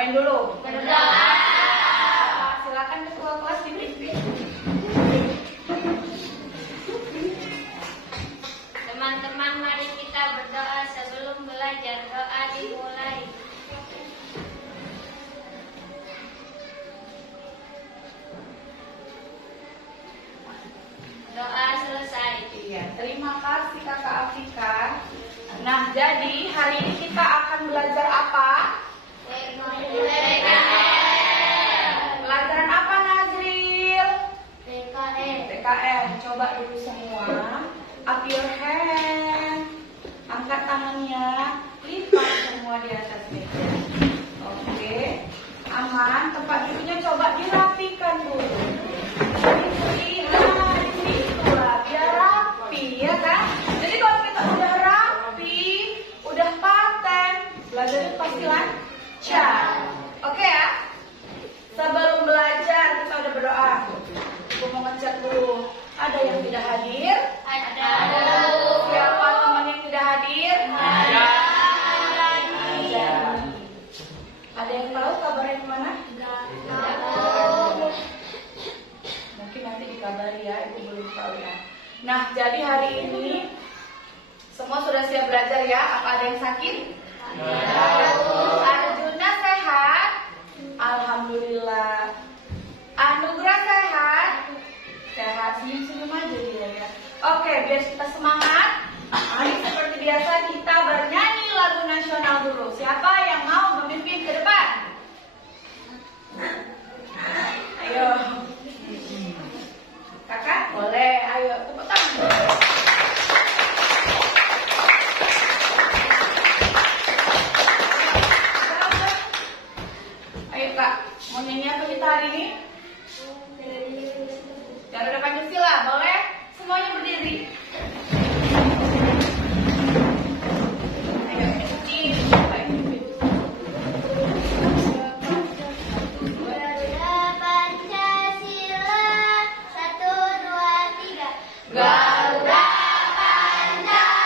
Ngapain dulu? Berdoa. Silakan ketua kelas dipimpin. Teman-teman, mari kita berdoa sebelum belajar. Doa dimulai. Doa selesai. Iya, terima kasih Kakak Afika. Nah, jadi hari ini kita akan belajar apa? Pelajaran apa, Nazril? PKN. Coba dulu semua. Up your hand. Angkat tangannya. Lipat semua di atas meja. Oke. Aman. Tempat duduknya coba dirapikan dulu. Lihat di situ lah. Biar rapi, ya kan? Jadi kalau kita udah rapi, udah paten, belajarnya pasti lancar. Oke ya? Sebelum belajar kita udah berdoa. Aku mau ngecek dulu. Ada yang tidak hadir? Ada. Siapa teman yang tidak hadir? Ada. Ada yang tahu kabarnya yang mana? Tahu. Mungkin nanti dikabari ya, Ibu belum tahu ya. Nah, jadi hari ini semua sudah siap belajar ya? Apa ada yang sakit? Arjuna sehat? Alhamdulillah. Anugrah sehat? Sehat, senyum-senyum aja dia ya. Oke, biar kita semangat. Mari seperti biasa kita bernyanyi lagu nasional dulu. Siapa yang mau memimpin ke depan? Ayo. Kakak, boleh. Ayo, tepuk tangan. Ayo Kak, mau nyanyi apa kita hari ini? Garuda Pancasila, boleh? Semuanya berdiri. Ayo, ini. Garuda Pancasila 1, 2, 3. Garuda Pancasila,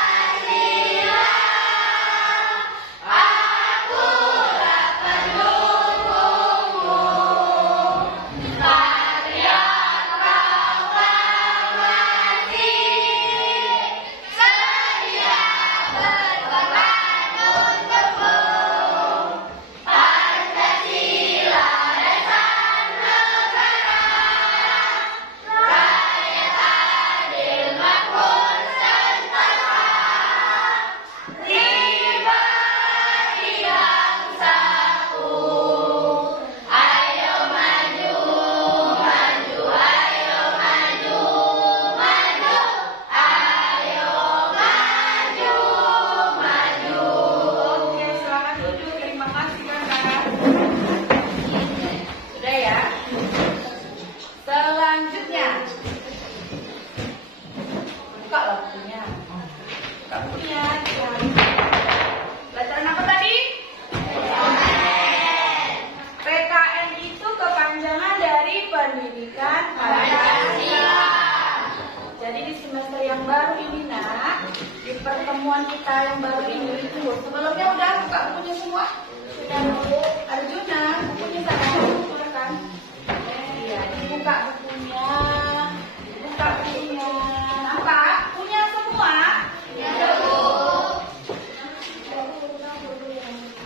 akulah pendukungmu. Karya proklamasi, sedia berkorban untukmu. Pancasila lesan negara, rakyat adil makmur setara. Dibagi bangsaku, ayo maju, maju, ayo maju, maju, ayo maju, maju. Oke, selamat duduk. Terima kasih Kakak. Sudah ya. Selanjutnya, buka bukunya. Buka bukunya. Pelajaran apa tadi? PKN itu kepanjangan dari Pendidikan Pancasila. Jadi di semester yang baru ini nak, di pertemuan kita yang baru ini itu sebelumnya udah buka bukunya semua? Sudah dulu. Arjuna, bukunya sana silakan. Iya, dibuka bukunya. Buka bukunya. Nampak? Punya semua? Ya, Bu.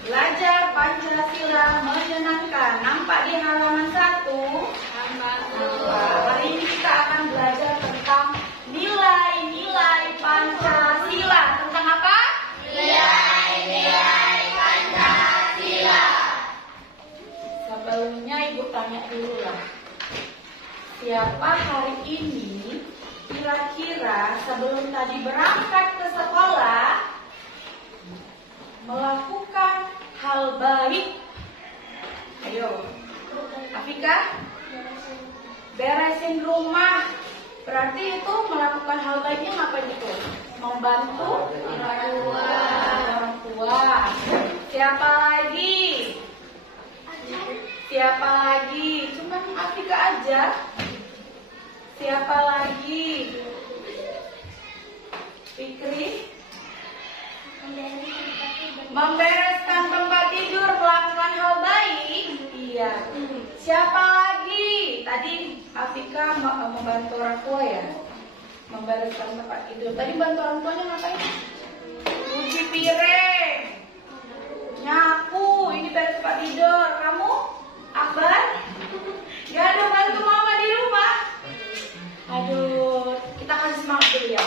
Belajar Pancasila menyenangkan. Nampak di halaman 1? Nampak. Hari ini kita akan belajar tentang nilai-nilai Pancasila. Tentang apa? Nilai-nilai Pancasila. Sebelumnya Ibu tanya dulu lah. Siapa hari ini kira-kira sebelum tadi berangkat ke sekolah melakukan hal baik? Ayo, Afika, beresin rumah. Berarti itu melakukan hal baiknya ngapain itu? Membantu orang tua. Siapa lagi? Siapa lagi? Cuman Afika aja. Siapa lagi? Fikri? Membereskan tempat tidur, melakukan hal baik. Iya. Siapa lagi? Tadi Afika membantu orang tua ya, membereskan tempat tidur. Tadi bantu orang tuanya ngapain? Cuci piring, nyapu, ini beres tempat tidur. Kamu, Akbar? Gak ada bantu mama di rumah. Aduh, kita kasih semangat dulu ya.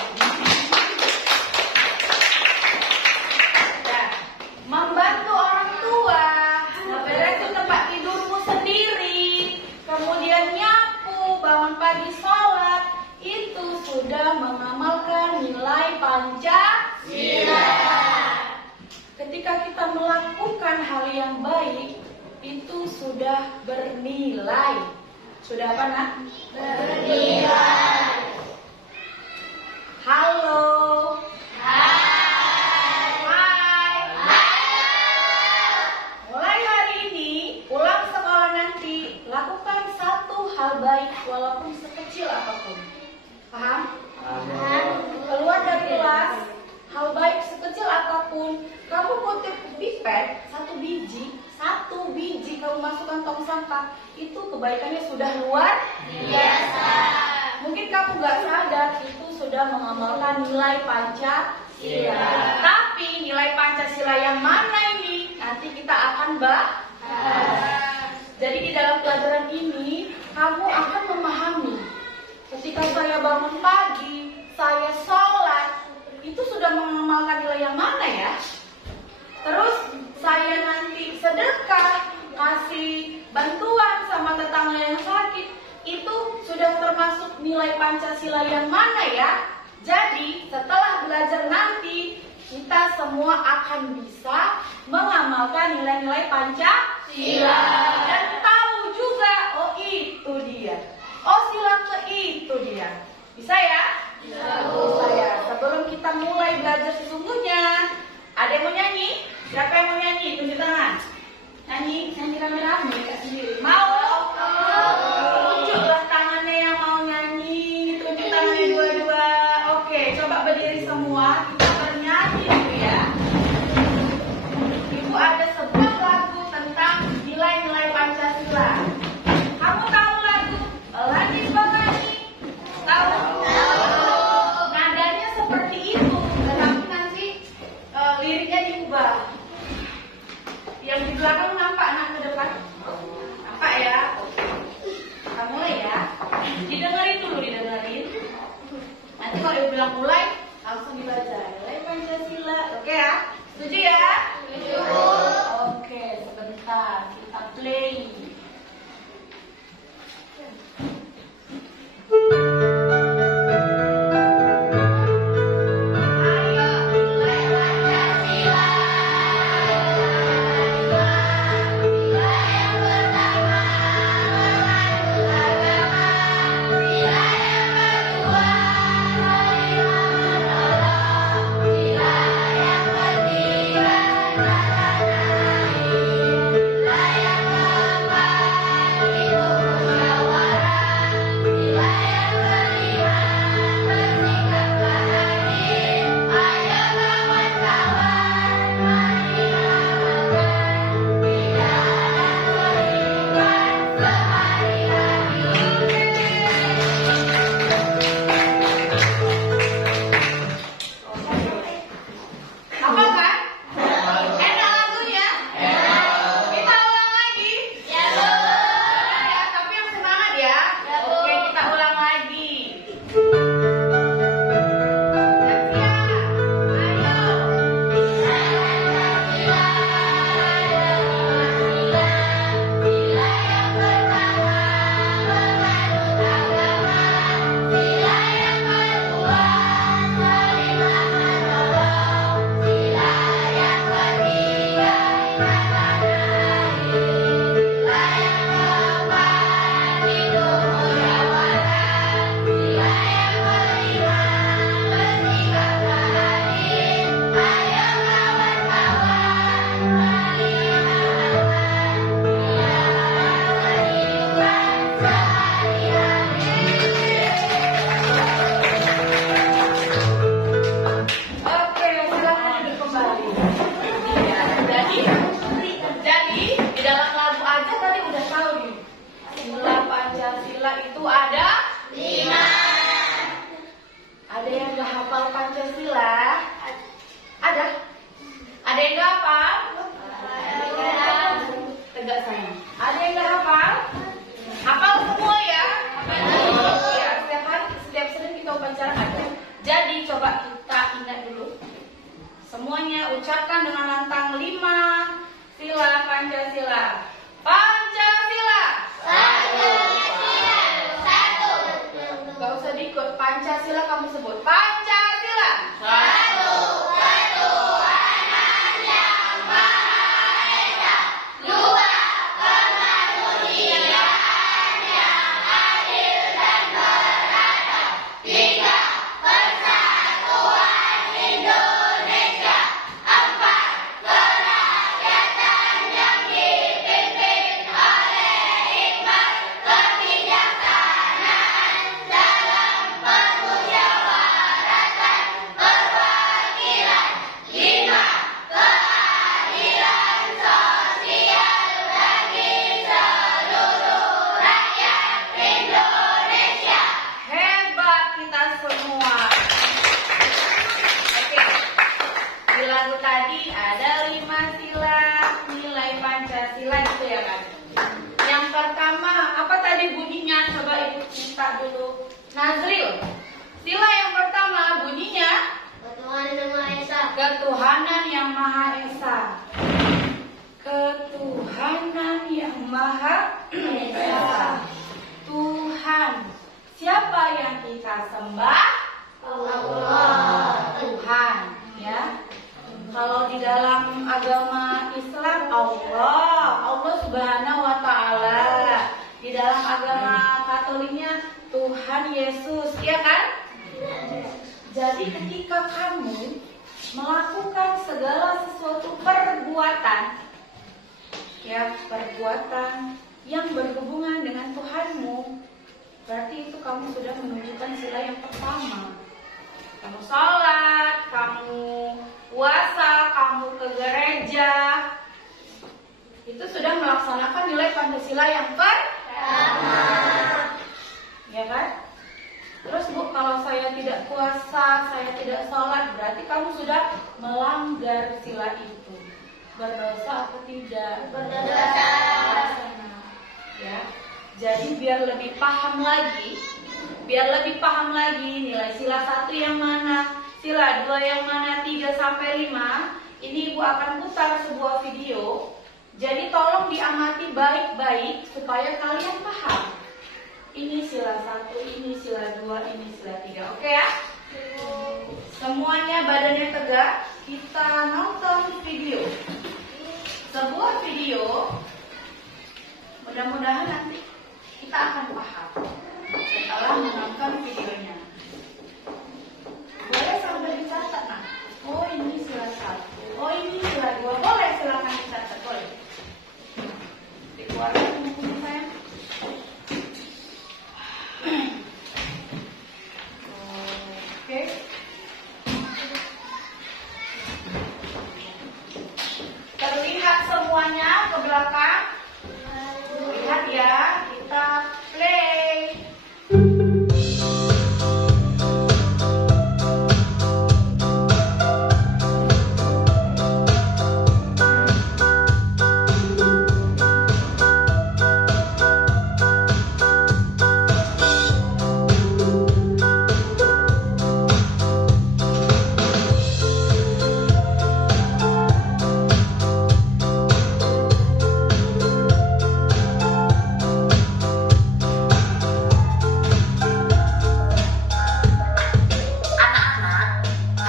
Membantu orang tua, ngeberesin tempat tidurmu sendiri, kemudian nyapu, bangun pagi sholat, itu sudah mengamalkan nilai Pancasila. Ketika kita melakukan hal yang baik, itu sudah bernilai. Sudah apa, Nak? Bernilai. Halo. Hal baik walaupun sekecil apapun. Paham? Keluar dari kelas, hal baik sekecil apapun. Kamu kutip pipet satu biji kamu masukkan tong sampah, itu kebaikannya sudah luar biasa. Mungkin kamu gak sadar itu sudah mengamalkan nilai Pancasila. Tapi nilai Pancasila yang mana ini? Nanti kita akan bahas. Jadi di dalam pelajaran ini kamu akan memahami ketika saya bangun pagi, saya sholat, itu sudah mengamalkan nilai yang mana ya? Terus saya nanti sedekah, kasih bantuan sama tetangga yang sakit, itu sudah termasuk nilai Pancasila yang mana ya? Jadi setelah belajar nanti, kita semua akan bisa mengamalkan nilai-nilai Pancasila. Dan tahu juga, oh itu dia. Oh sila ke itu dia. Bisa ya? Bisa ya. Sebelum kita mulai belajar sesungguhnya, ada yang mau nyanyi? Siapa yang mau nyanyi? Tunjuk tangan. Nyanyi rame-rame kayak sendiri. Mau? Tunjuklah tangannya yang mau nyanyi. Tunjuk tangannya dua-dua. Oke, coba berdiri semua. Kita bernyanyi dulu ya. Ibu ada sebuah lagu tentang nilai-nilai Pancasila. Kamu tahu lagu Landis Bangani? Tahu? Nadanya seperti itu, tetapi nanti liriknya diubah. Yang di belakang nampak, anak ke depan? Nampak ya? Kita mulai ya. Didengerin dulu, didengerin. Nanti kalau ibu bilang mulai, langsung dibaca. Nilai Pancasila, oke ya? Setuju ya? Setuju. Oke, sebentar kita play. Sila yang ketiga Pancasila? Ada? Ada yang nggak hafal? Tegak sayang. Ada yang nggak hafal? Hafal semua ya? Ya, setiap hari, setiap Senin kita upacara ada. Jadi coba kita ingat dulu. Semuanya ucapkan dengan lantang 5 sila Pancasila. Pancasila. Satu. Gak usah diikut. Pancasila kamu sebut. Pancasila. Satu Tuhan yang Maha Esa. 2 kemanusiaan yang adil dan beradab. 3 persatuan Indonesia. 4 kerakyatan yang dipimpin oleh hikmat kebijaksanaan dalam permusyawaratan perwakilan. 5 keadilan sosial bagi seluruh rakyat Indonesia. Hebat kita semua. Oke. Di lagu tadi ada 5 sila nilai Pancasila gitu ya kan. Yang pertama, apa tadi bunyinya? Coba ibu minta dulu. Nazril. Sila yang pertama bunyinya Ketuhanan yang Maha Esa. ketuhanan yang Maha Esa. Ketuhanan yang Maha Esa. Tuhan. Siapa yang kita sembah? Allah. Tuhan, ya. Kalau di dalam agama Islam Allah Subhanahu wa taala. Di dalam agama Katoliknya Tuhan Yesus, ya kan? Jadi ketika kamu melakukan segala sesuatu perbuatan, ya, perbuatan yang berhubungan dengan Tuhanmu, berarti itu kamu sudah menunjukkan sila yang pertama. Kamu sholat, kamu puasa, kamu ke gereja, itu sudah melaksanakan nilai Pancasila yang pertama, ya kan? Terus Bu, kalau saya tidak puasa, saya tidak sholat, berarti kamu sudah melanggar sila itu. Berdosa atau tidak? Berdosa. Ya. Jadi biar lebih paham lagi nilai sila 1 yang mana, sila 2 yang mana, 3 sampai 5. Ini Ibu akan putar sebuah video. Jadi tolong diamati baik-baik supaya kalian paham. Ini sila 1, ini sila 2, ini sila 3. Oke ya? Semuanya badannya tegak. Kita nonton video. Sebuah video. Mudah-mudahan nanti kita akan paham setelah menonton videonya. Boleh sambil dicatat, nah. Oh ini sila 1, oh ini sila 2. Boleh, silakan dicatat, boleh. Dikeluarkan bukunya sayang. Oke. Terlihat semuanya ke belakang. Lihat ya, kita play.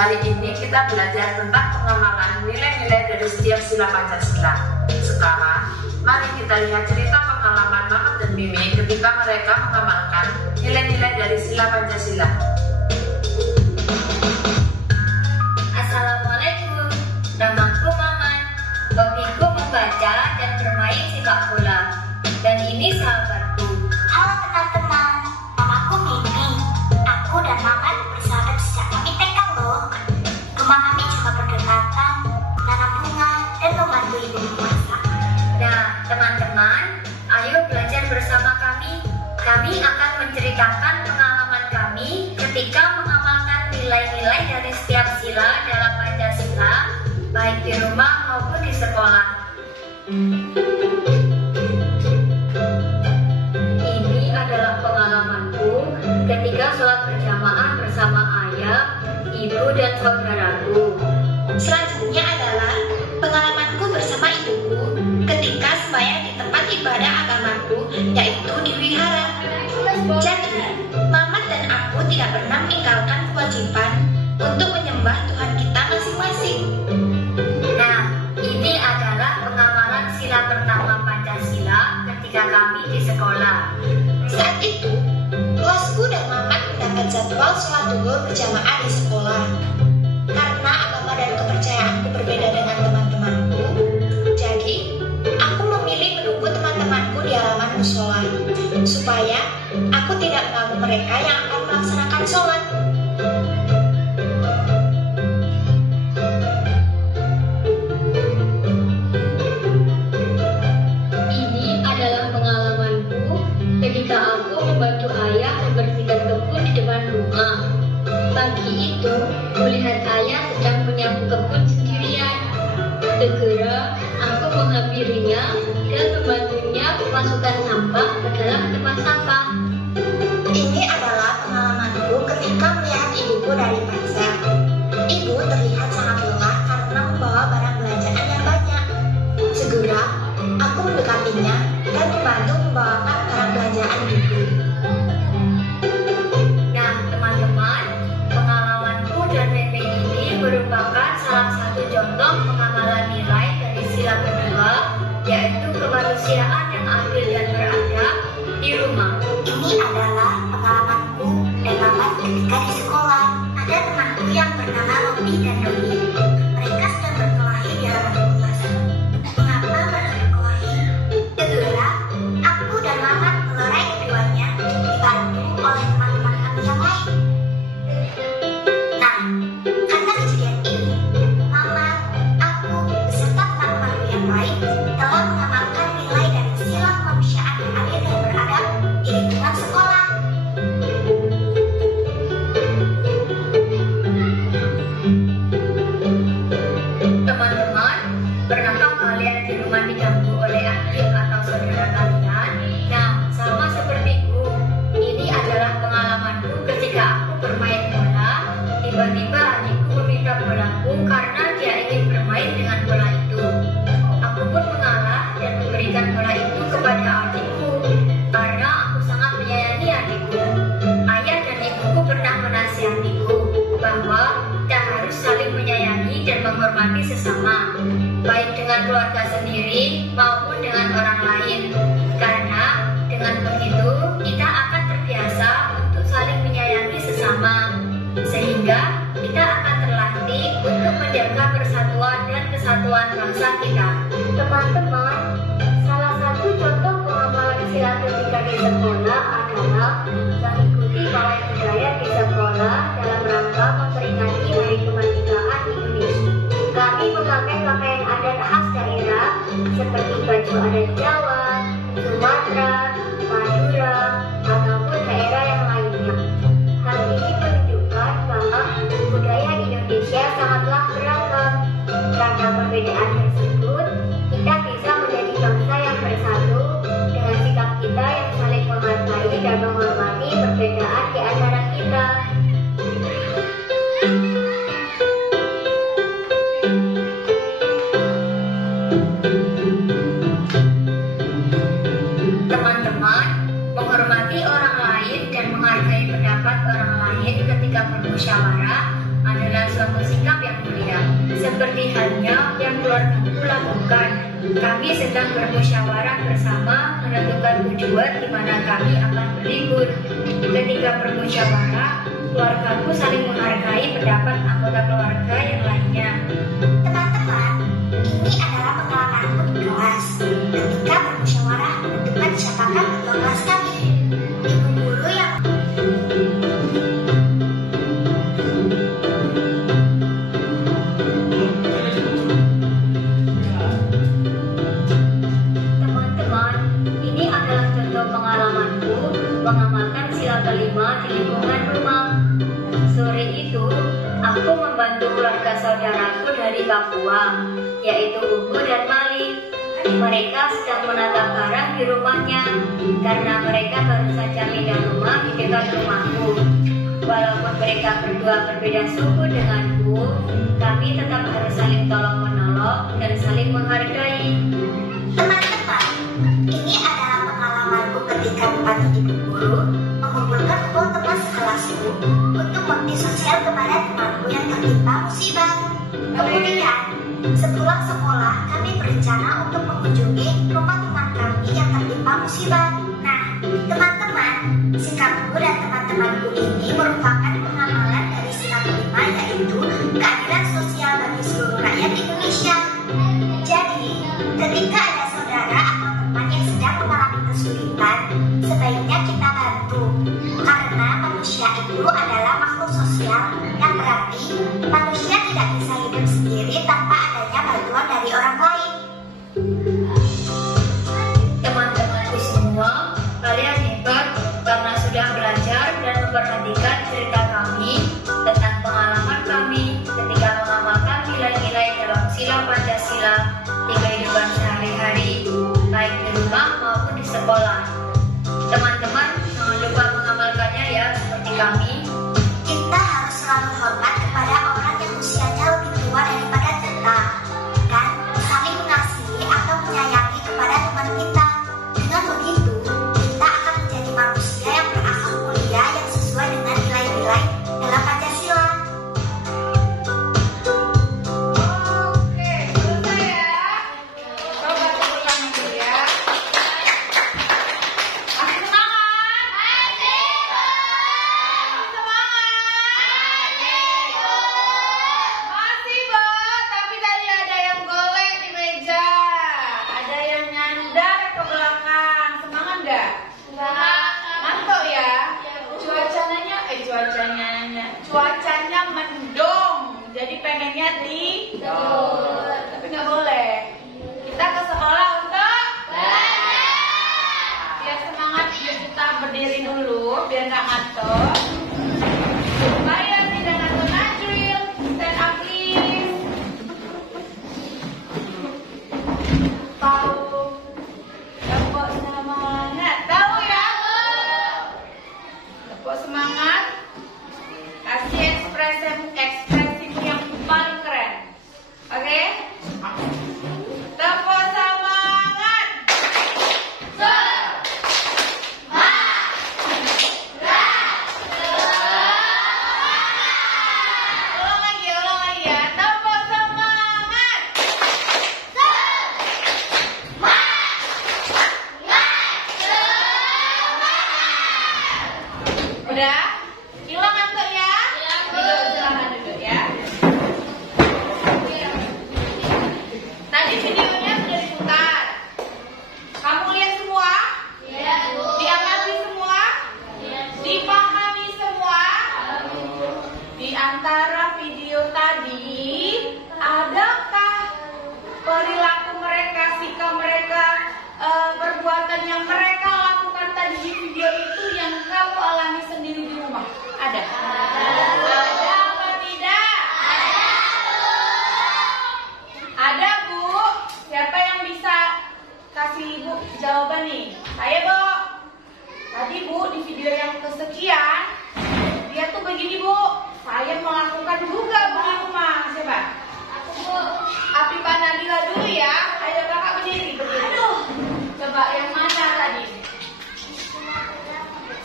Hari ini kita belajar tentang pengamalan nilai-nilai dari setiap sila Pancasila. Sekarang, mari kita lihat cerita pengalaman Mamat dan Mimi ketika mereka mengamalkan nilai-nilai dari sila Pancasila. Assalamualaikum, namaku Mamat. Hobiku membaca dan bermain sepak bola. Dan ini sahabatku. Halo teman-teman, namaku Mimi. Aku dan Mamat bersahabat sejak kami TK loh. Rumah kami juga berdekatan, menanam bunga dan membantu ibu memasak. Nah, teman-teman, ayo belajar bersama kami. Kami akan menceritakan pengalaman kami ketika mengamalkan nilai-nilai dari setiap sila dalam Pancasila, baik di rumah maupun di sekolah. Ini adalah pengalamanku ketika sholat berjamaah bersama ayah, ibu, dan saudaraku. Selanjutnya adalah pengalamanku bersama ibuku ketika sembahyang di tempat ibadah agamaku, yaitu di wihara. Jadi, Mamat dan aku tidak pernah meninggalkan kewajiban untuk menyembah Tuhan kita masing-masing. Nah, ini adalah pengamalan sila pertama Pancasila ketika kami di sekolah. Saat itu, kelasku dan Mamat mendapat jadwal sholat duhur berjamaah di sekolah. Karena agama dan kepercayaanku berbeda dengan teman-temanku, jadi aku memilih menunggu teman-temanku di halaman musola, supaya aku tidak mengganggu mereka yang akan melaksanakan sholat. Ini adalah pengalamanku ketika aku membantu ayah membersihkan kebun di depan rumah. Pagi itu, kulihat ayah sedang menyapu kebun sendirian. Segera, aku menghampirinya dan membantunya memasukkan sampah ke dalam tempat sampah. Ini adalah pengalamanku ketika melihat ibuku dari pasar. Ibu terlihat sangat lelah karena membawa barang belanjaan yang banyak. Segera, aku mendekatinya dan membantu membawakan barang belanjaan ibu. Nah, teman-teman, pengalamanku dan Meme ini merupakan salah satu contoh pengamalan nilai dari sila kedua, yaitu kemanusiaan yang adil dan beradab di rumah. Ini adalah pengalamanku dan Mamat ketika di sekolah. Ada temanku yang bernama Robi dan Doni. Mereka sedang berkelahi di halaman kelas. Mengapa mereka berkelahi? Segera, aku dan Mamat melerai keduanya, dibantu oleh teman-teman kami yang lain. Nah, karena kejadian ini, Mamat, aku, beserta teman-temanku yang lain telah mengamalkan nilai dan sila kemanusiaan yang adil dan beradab di lingkungan sekolah. Teman-teman, pernahkah kalian di rumah diganggu oleh adik atau saudara kalian? Nah, sama sepertiku. Ini adalah pengalamanku ketika aku bermain bola. Tiba-tiba adikku meminta bolaku karena dia ingin bermain dengan bola itu. Aku pun mengalah dan memberikan bola itu kepada adikku karena aku sangat menyayangi adikku. Ayah dan ibuku pernah menasihatiku bahwa kita harus saling menyayangi dan menghormati sesama, baik dengan keluarga sendiri maupun dengan orang lain. Karena dengan begitu kita akan terbiasa untuk saling menyayangi sesama, sehingga kita akan terlatih untuk menjaga persatuan dan kesatuan bangsa kita. Teman-teman, salah satu contoh pengamalan sila ketika di sekolah adalah mengikuti pawai budaya di sekolah dalam rangka memperingati Hari Kemerdekaan Indonesia. Kami memakai pakaian adat khas daerah seperti baju adat Jawa, Sumatera, Madura, ataupun daerah yang lainnya. Hal ini menunjukkan bahwa budaya Indonesia sangatlah beragam. Karena perbedaan tersebut, kita bisa menjadi bangsa yang bersatu dengan sikap kita yang saling menghargai dan menghormati perbedaan di antara kita. Teman-teman, menghormati orang lain dan menghargai pendapat orang lain ketika bermusyawarah adalah suatu sikap yang mulia. Seperti halnya yang keluargaku lakukan. Kami sedang bermusyawarah bersama menentukan tujuan di mana kami akan berlibur. Ketika bermusyawarah, keluargaku saling menghargai pendapat anggota keluarga yang lainnya. Teman-teman, ini adalah pengalamanku di kelas ketika bermusyawarah menentukan siapakah ketua kelas kami. Ibu guru yang Teman-teman, ini adalah contoh pengalamanku mengamalkan sila kelima di lingkungan rumah. Sore itu, membantu keluarga saudaraku dari Papua, yaitu Ubu dan Mali. Mereka sedang menata barang di rumahnya karena mereka baru saja pindah rumah di dekat rumahku. Walaupun mereka berdua berbeda suku denganku, kami tetap harus saling tolong-menolong dan saling menghargai. Teman-teman, ini adalah pengalamanku ketika membantu ibu guru mengumpulkan uang teman sekelasku untuk bakti sosial kepada temanku yang tertimpa musibah. Kemudian, sepulang sekolah, kami berencana untuk mengunjungi rumah teman kami yang tertimpa musibah. Nah, teman-teman, sikapku dan teman-temanku ini merupakan pengamalan dari sila kelima, yaitu keadilan sosial bagi seluruh rakyat Indonesia. Jadi, ketika ada saudara atau teman yang sedang mengalami kesulitan, sebaiknya kita bantu. Karena manusia itu adalah makhluk sosial, yang berarti manusia tidak bisa hidup sendiri tanpa adanya bantuan dari orang lain. Teman-temanku semua, kalian hebat karena sudah belajar dan memperhatikan cerita kami tentang pengalaman kami ketika mengamalkan nilai-nilai dalam sila Pancasila di kehidupan sehari-hari, baik di rumah maupun di sekolah. Teman-teman, jangan lupa mengamalkannya ya, seperti kami. Kita harus selalu hormat kepada orang yang usianya lebih tua daripada kita, dan saling mengasihi atau menyayangi kepada teman kita. Dengan begitu, kita akan menjadi manusia yang berakhlak mulia yang sesuai dengan nilai-nilai dalam Pancasila. Oke, selesai ya. Coba tepuk tangan dulu ya. Masih semangat? Masih semangat? Masih, Bo. Tapi tadi ada yang golek di meja. Ada yang nyandar ke belakang. Semangat nggak? Ngantuk ya? Cuacanya mendung. Jadi pengennya tidur. Tapi nggak boleh. Kita ke sekolah untuk biar semangat, biar kita berdiri dulu, biar nggak ngantuk. Supaya tidak ngantuk Najril. Stand up please. Tahu tepuk semangat. Tahu ya? Tepuk semangat. Kasih ekspresimu yang paling keren. Oke? Tepuk semangat. Ulang lagi ya. Tepuk semangat. Udah? Hilang ngantuk ya? Duduk, silahkan duduk ya. Tadi videonya sudah diputar. Kamu lihat semua? Diamati semua? Dipahami semua? Di antara video tadi, adakah perilaku mereka, sikap mereka, perbuatan yang mereka lakukan tadi di video itu yang kamu alami sendiri di rumah? Ada? Ada apa tidak? Ada, Bu? Siapa yang bisa kasih Ibu jawaban nih? Saya, Bu. Tadi, Bu, di video yang kesekian, dia tuh begini, Bu. Saya melakukan juga, Bu, di rumah. Siapa? Aku, Bu. Apifah Nabila dulu ya. Ayo kakak berdiri. Aduh. Coba yang mana tadi?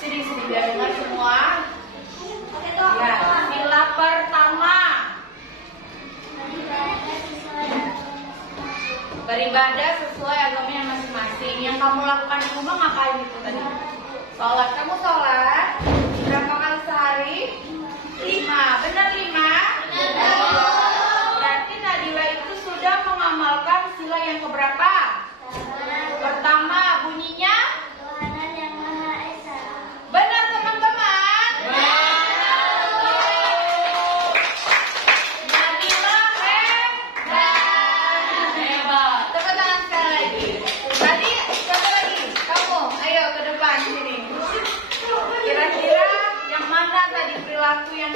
Sini, biar dengar semua. Ya, sila pertama. Beribadah sesuai agamanya masing-masing. Yang kamu lakukan di rumah ngapain itu tadi? Sholat. Kamu sholat berapa kali sehari? 5. Benar 5? Berarti Nadila itu sudah mengamalkan sila yang keberapa? Pertama, bunyinya? Tuhan yang Maha Esa. Benar teman-teman? Nadila hebat. Tepuk tangan sekali lagi. Tadi, satu lagi. Kamu, ayo ke depan sini. Kira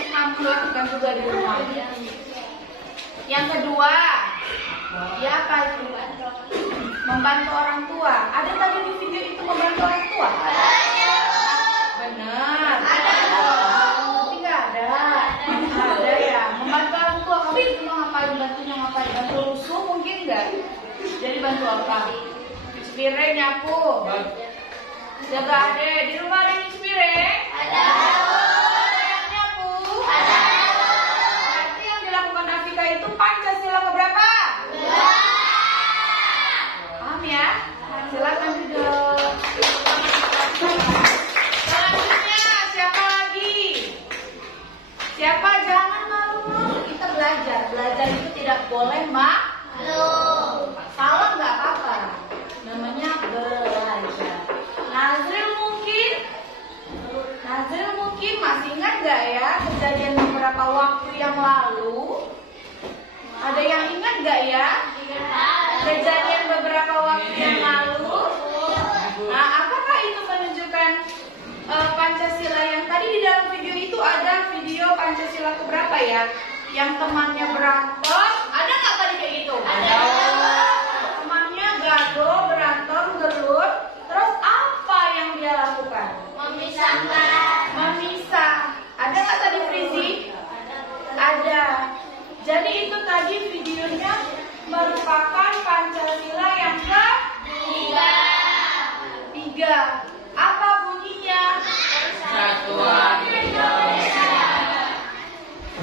kamu lakukan juga di rumah. Yang kedua, ya apa itu? Membantu orang tua. Ada tadi di video itu membantu orang tua? Benar. Tapi nggak ada. Ada ya. Membantu orang tua. Kamu itu mau ngapain? Bantunya ngapain? Bantu rusuh mungkin nggak? Jadi bantu apa? Piring nyapu. Jaga adek. Di rumah ada yang piring? Ada. Yang nyapu? Ada. Berarti yang dilakukan Afika itu Pancasila keberapa? Paham ya? Silakan duduk. Selanjutnya siapa lagi? Siapa? Jangan malu-malu. Kita belajar. Belajar itu tidak boleh malu. Salah nggak apa-apa. Namanya belajar. Nazril mungkin masih ingat nggak ya kejadian beberapa waktu yang lalu? Ada yang ingat nggak ya? Kejadian beberapa waktu yang lalu. Nah, apakah itu menunjukkan Pancasila yang tadi di dalam video itu ada video Pancasila keberapa ya? Yang temannya berantem, ada nggak tadi kayak gitu? Ada. Temannya gaduh, berantem, gelut. Terus apa yang dia lakukan? Memisah. Ada nggak tadi Frizi? Ada. Jadi itu tadi videonya merupakan Pancasila yang ketiga. Apa bunyinya? Persatuan Indonesia.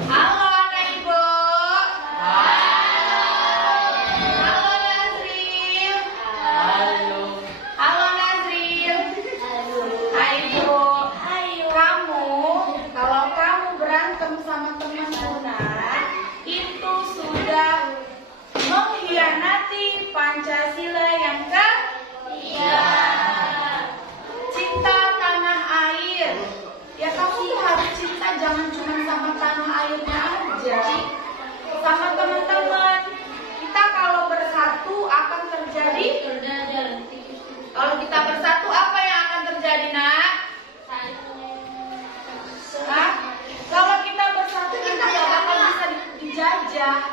Halo anak ibu. Halo Nazril. Halo Nazril. Hai ibu. Kalau kamu berantem sama teman Sunat, itu sudah mengkhianati Pancasila yang ketiga. Cinta tanah air. Ya kamu tuh harus cinta jangan cuma sama tanah airnya aja. Sama teman-teman. Kita kalau bersatu akan terjadi. Kalau kita bersatu apa yang akan terjadi, Nak? Hah? Kalau kita bersatu kita gak bakal bisa dijajah.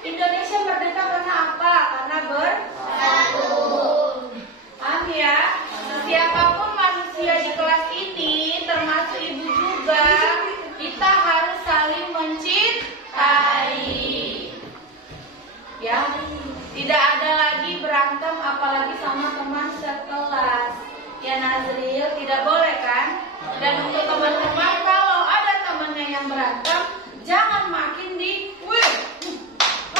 Indonesia merdeka karena apa? Karena bersatu. Paham ya? Siapapun manusia di kelas ini, termasuk ibu juga, kita harus saling mencintai. Ya, tidak ada lagi berantem apalagi sama teman sekelas. Ya Nazril, tidak boleh kan? Dan untuk teman-teman, kalau ada temannya yang berantem, jangan makin di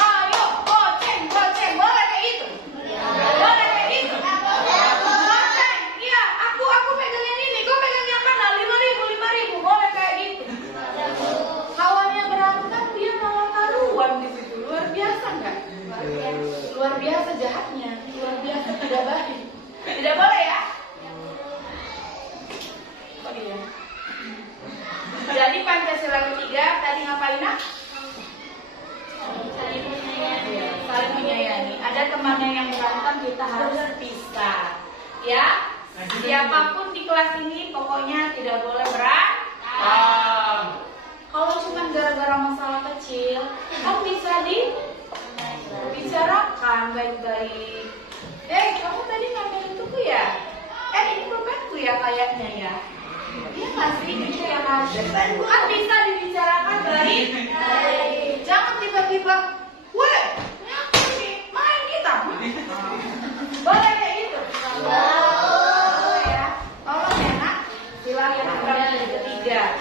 ayo, goceng, boleh kayak gitu? Boleh kayak gitu? Goceng, iya, aku pegang yang ini, kau pegang yang mana? 5.000, boleh kayak gitu? Kawannya berantem, dia malah taruhan di situ, luar biasa nggak? Luar biasa jahatnya, luar biasa tidak baik. Tidak boleh ya? Oh iya. Jadi Pancasila ketiga tadi ngapain, Nak? Saling menyayangi. Ada temannya yang berantem, kita harus pisah. Ya, siapapun di kelas ini pokoknya tidak boleh berantem. Kalau cuma gara-gara masalah kecil, kan bisa dibicarakan baik-baik. Kamu tadi ngambil itu ya? Ini pulpenku ya kayaknya ya. Iya nggak sih? Gitu ya kan? Kan bisa dibicarakan baik. Jangan tiba-tiba, weh, ini apa ini? Main kita. Boleh kayak gitu? Boleh ya. Tolong ya Nak. Silakan yang ketiga.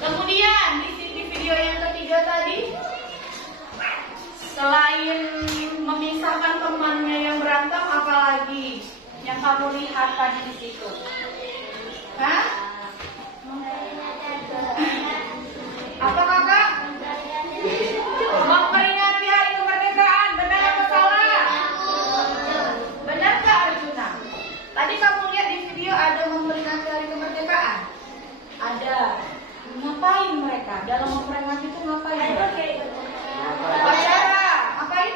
Kemudian di video yang ketiga tadi, selain memisahkan temannya yang berantem, apalagi yang kamu lihat tadi di situ? Hah? Apa kakak? Memperingati hari kemerdekaan, benar atau salah? Benar nggak Arjuna? Tadi kamu lihat di video ada memperingati hari kemerdekaan? Ada. Ngapain mereka? Dalam memperingati itu ngapain? Upacara. Ngapain?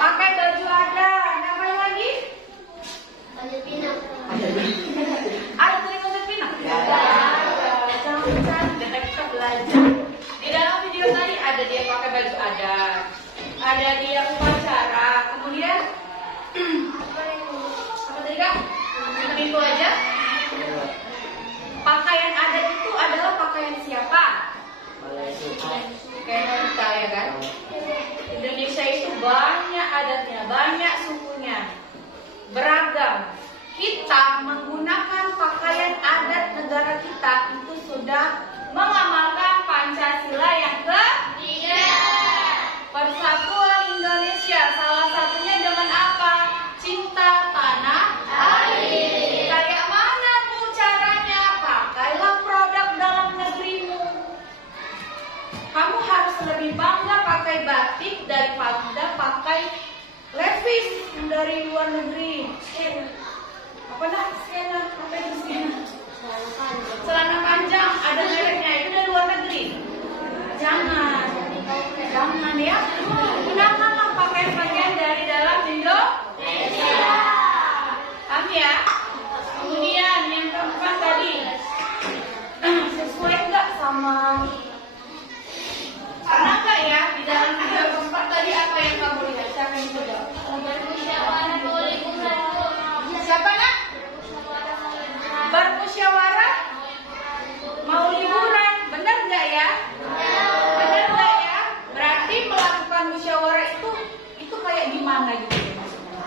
Pakai baju adat. Ngapain lagi? Ada tulisan pinang? Ada. Cantik-cantik. kita belajar. Di dalam video tadi ada dia pakai baju adat, ada dia upacara, kemudian apa tadi Kak? Itu aja. Pakaian adat itu adalah pakaian siapa? Kayak kita ya kan? Indonesia itu banyak adatnya, banyak sukunya, beragam. Kita menggunakan pakaian adat negara kita itu sudah mengamalkan Pancasila yang ketiga. Persatuan Indonesia, salah satunya dengan apa? Cinta tanah air. Kayak mana Bu caranya? Pakailah produk dalam negerimu. Kamu harus lebih bangga pakai batik daripada pakai levis dari luar negeri. Apa dah? Skena. Apa itu skena? Celana panjang ada mereknya, itu dari luar negeri. Jangan ya. Gunakanlah pakaian-pakaian dari dalam Indonesia. Paham ya? Kemudian yang keempat tadi, sesuai nggak sama? Pernah nggak ya di dalam video keempat tadi apa yang kamu lihat? Siapa yang coba? Siapa nak? Bermusyawarah mau liburan, benar nggak ya? Benar nggak ya? Berarti melakukan musyawarah itu kayak gimana gitu maksudnya?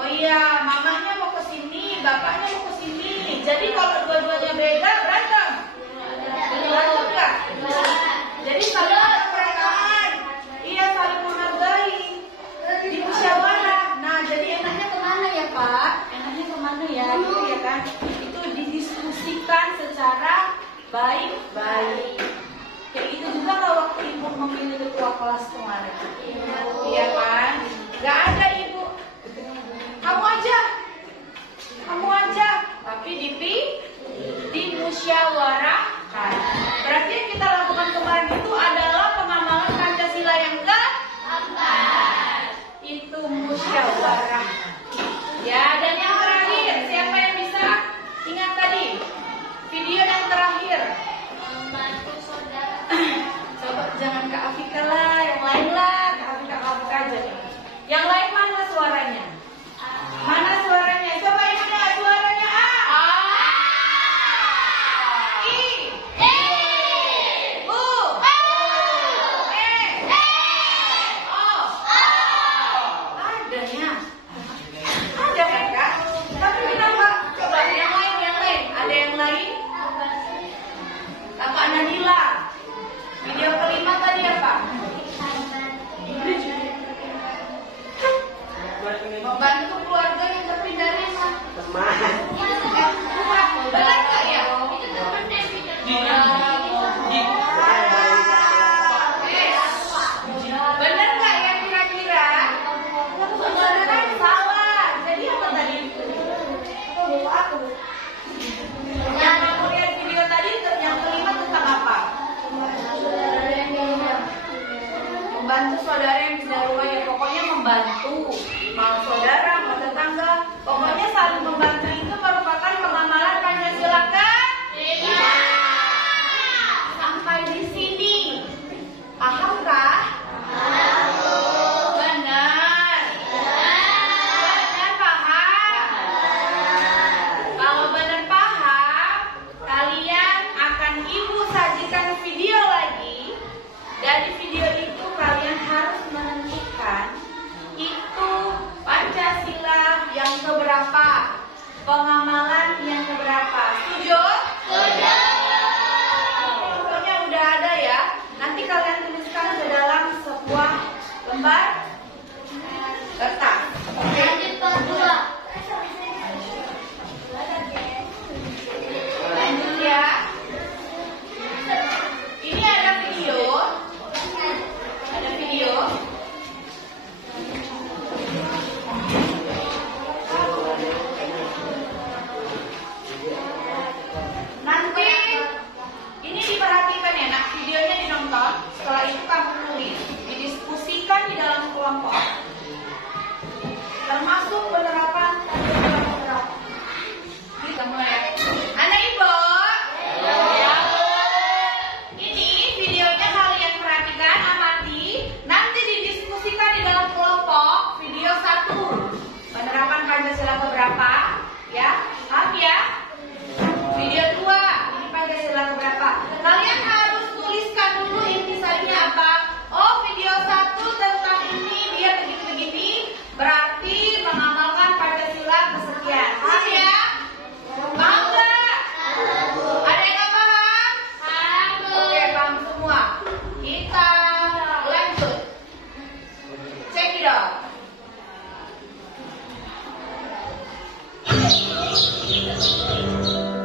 Oh iya, mamanya mau ke sini, bapaknya mau ke sini. Jadi kalau dua-duanya beda berantem. Berantem nggak? Jadi saling menghargai. Iya, saling menghargai. Di musyawarah. Nah, jadi enaknya kemana ya Pak? Enaknya kemana ya? Gitu ya kan? Itu didiskusikan secara baik-baik. Kayak gitu juga kalau waktu ibu memilih ketua kelas kemarin. Iya kan? Gak ada ibu. Kamu aja. Tapi dimusyawarahkan. Berarti yang kita lakukan kemarin itu adalah pengamalan Pancasila yang keempat. Itu musyawarah. Ya, dan yang terakhir, siapa yang bisa ingat tadi? Video yang terakhir. Coba jangan Kak Afika lah, yang lain lah, Kak Afika aja. Yang lain mana suaranya? Mana suaranya? Coba ibu dengar suaranya A. I. U. E. O. Adanya. Ada kan Kak? Tapi kenapa? Coba yang lain. Ada yang lain? Kakak Nadila. Video kelima tadi apa? Membantu keluarga yang terpindah rumah. Benar nggak ya? Benar nggak ya kira-kira? Benar salah. Jadi apa tadi? Yang kamu lihat video tadi yang kelima tentang apa? Membantu saudara yang pindah rumah ya, pokoknya membantu. Mau saudara, mau tetangga, pokoknya saling membantu itu merupakan pengamalan Pancasila ketiga. Sampai di sini, paham kah? Benar. Benar paham. Kalau benar paham, kalian akan ibu sajikan video lagi. Dari video itu kalian harus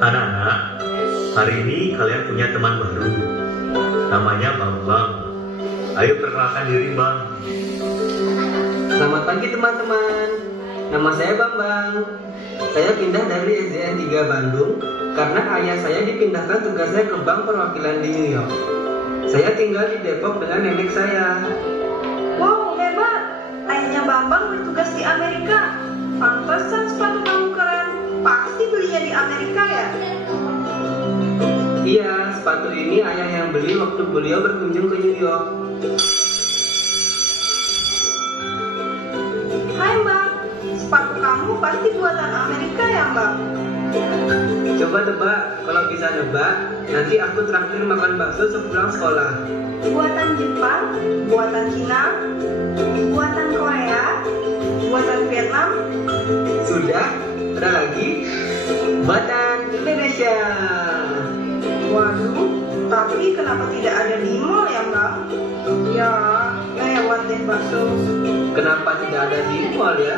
Anak-anak, hari ini kalian punya teman baru. Namanya Bambang. Ayo perkenalkan diri, Bang. Selamat pagi teman-teman. Nama saya Bambang. Saya pindah dari SDN 3 Bandung karena ayah saya dipindahkan tugasnya ke bank perwakilan di New York. Saya tinggal di Depok dengan nenek saya. Wow, hebat. Ayahnya Bambang bertugas di Amerika. Pantesan sepatu kamu keren. Pasti belinya di Amerika ya? Iya, sepatu ini ayah yang beli waktu beliau berkunjung ke New York. Hai Mbak, sepatu kamu pasti buatan Amerika ya Mbak? Coba tebak, kalau bisa nebak, nanti aku traktir makan bakso sepulang sekolah. Buatan Jepang, buatan Cina, buatan Korea, buatan Vietnam. Sudah, ada lagi? Buatan Indonesia. Waduh, tapi kenapa tidak ada di mall ya Mbak? Ya, lewat deh bakso. Kenapa tidak ada di mall ya?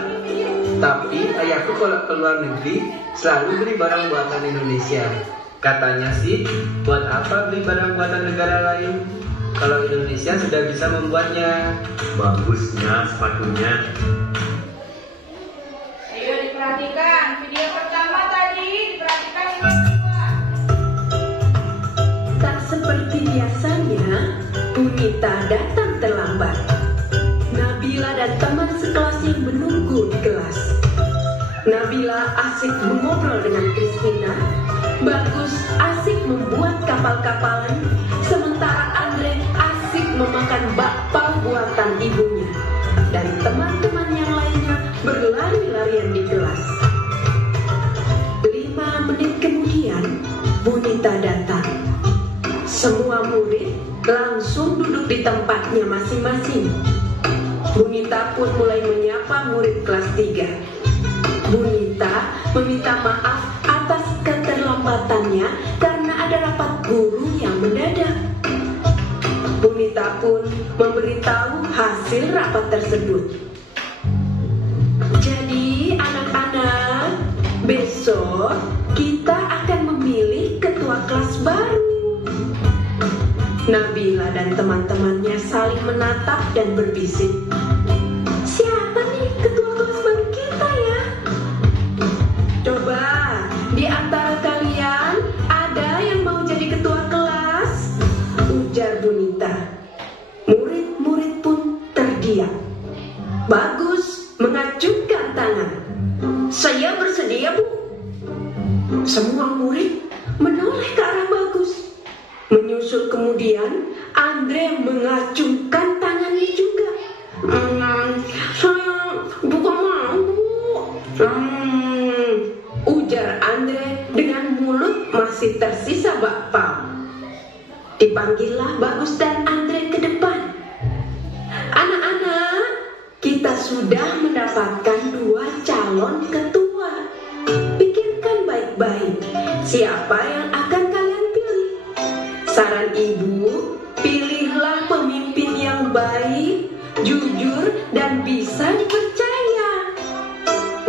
Tapi ayahku kalau ke luar negeri selalu beli barang buatan Indonesia. Katanya sih, buat apa beli barang buatan negara lain kalau Indonesia sudah bisa membuatnya? Bagusnya sepatunya. Ayo diperhatikan, video pertama tadi diperhatikan yang kedua. Tak seperti biasanya, Bunita datang terlambat. Nabila dan teman sekelasnya menunggu di kelas. Nabila asik mengobrol dengan Christina. Bagus asik membuat kapal-kapalan. Sementara Andre asik memakan bakpao buatan ibunya. Dan teman-teman yang lainnya berlari-larian di kelas. 5 menit kemudian, Bunita datang. Semua murid langsung duduk di tempatnya masing-masing. Bunita pun mulai menyapa murid kelas 3. Bunita meminta maaf atas keterlambatannya karena ada rapat guru yang mendadak. Bunita pun memberitahu hasil rapat tersebut. Jadi anak-anak, besok kita akan memilih ketua kelas baru. Nabila dan teman-temannya saling menatap dan berbisik. Siapa nih ketua kelas baru kita ya? Coba di antara kalian ada yang mau jadi ketua kelas? Ujar Bunita. Murid-murid pun terdiam. Bagus mengacungkan tangan. Saya bersedia, Bu. Semua murid menoleh ke arah Bagus. Menyusul kemudian Andre mengacungkan tangannya juga. Saya juga mau, Bu. Ujar Andre dengan mulut masih tersisa bakpao. Dipanggillah Bagus dan Andre ke depan. Anak-anak, kita sudah mendapatkan 2 calon ketua. Pikirkan baik-baik, siapa yang akan kalian pilih? Saran ibu, pilihlah pemimpin yang baik, jujur, dan bisa dipercaya.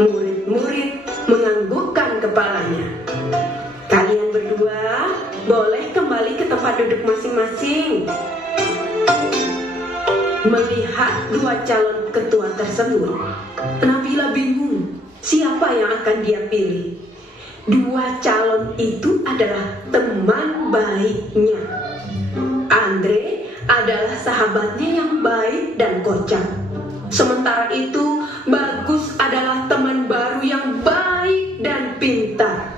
Murid-murid menganggukkan kepalanya. Kalian berdua boleh kembali ke tempat duduk masing-masing. Melihat 2 calon ketua tersebut, Nabila bingung siapa yang akan dia pilih. 2 calon itu adalah teman baiknya. Andre adalah sahabatnya yang baik dan kocak. Sementara itu, Bagus adalah teman baru yang baik dan pintar.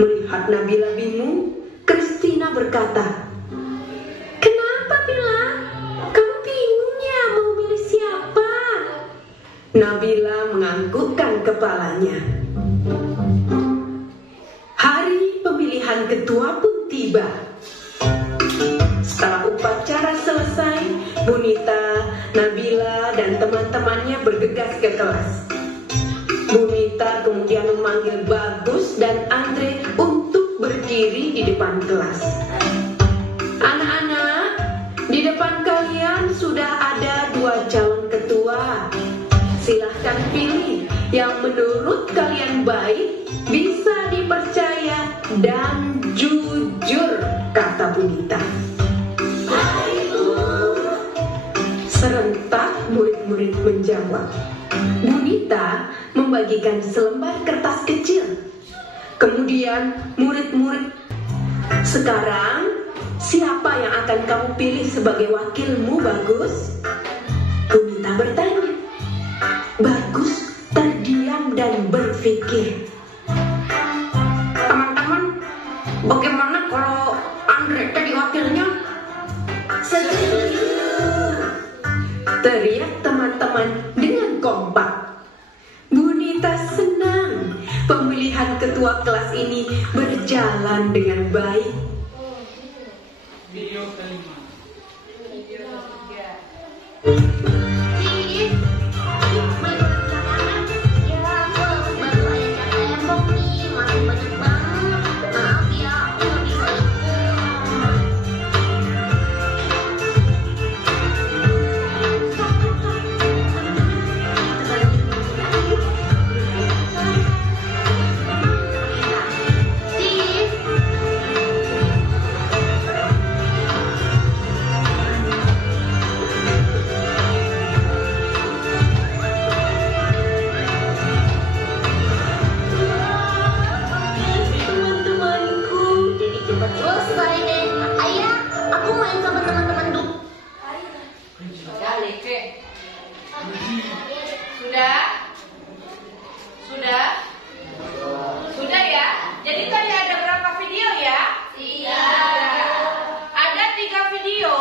Melihat Nabila bingung, Christina berkata, "Kenapa, Bila? Kamu bingung ya mau milih siapa?" Nabila menganggukkan kepalanya. Hari pemilihan ketua pun tiba. Setelah upacara selesai, Bunita, Nabila, dan teman-temannya bergegas ke kelas. Bunita kemudian memanggil Bagus dan Andre untuk berdiri di depan kelas. Anak-anak, di depan kalian sudah ada 2 calon ketua. Silahkan pilih yang menurut kalian baik, bisa dipercaya, perempuan. Bunita membagikan selembar kertas kecil. Kemudian murid-murid, sekarang siapa yang akan kamu pilih sebagai wakilmu, Bagus? Bunita bertanya. Bagus terdiam dan berpikir. Teman-teman, bagaimana kalau Andre jadi wakilnya? Setuju, teriak teman-teman dengan kompak. Bunita senang pemilihan ketua kelas ini berjalan dengan baik. Video kelima. Sudah ya? Jadi tadi ada berapa video ya? Iya. Ada 3 video.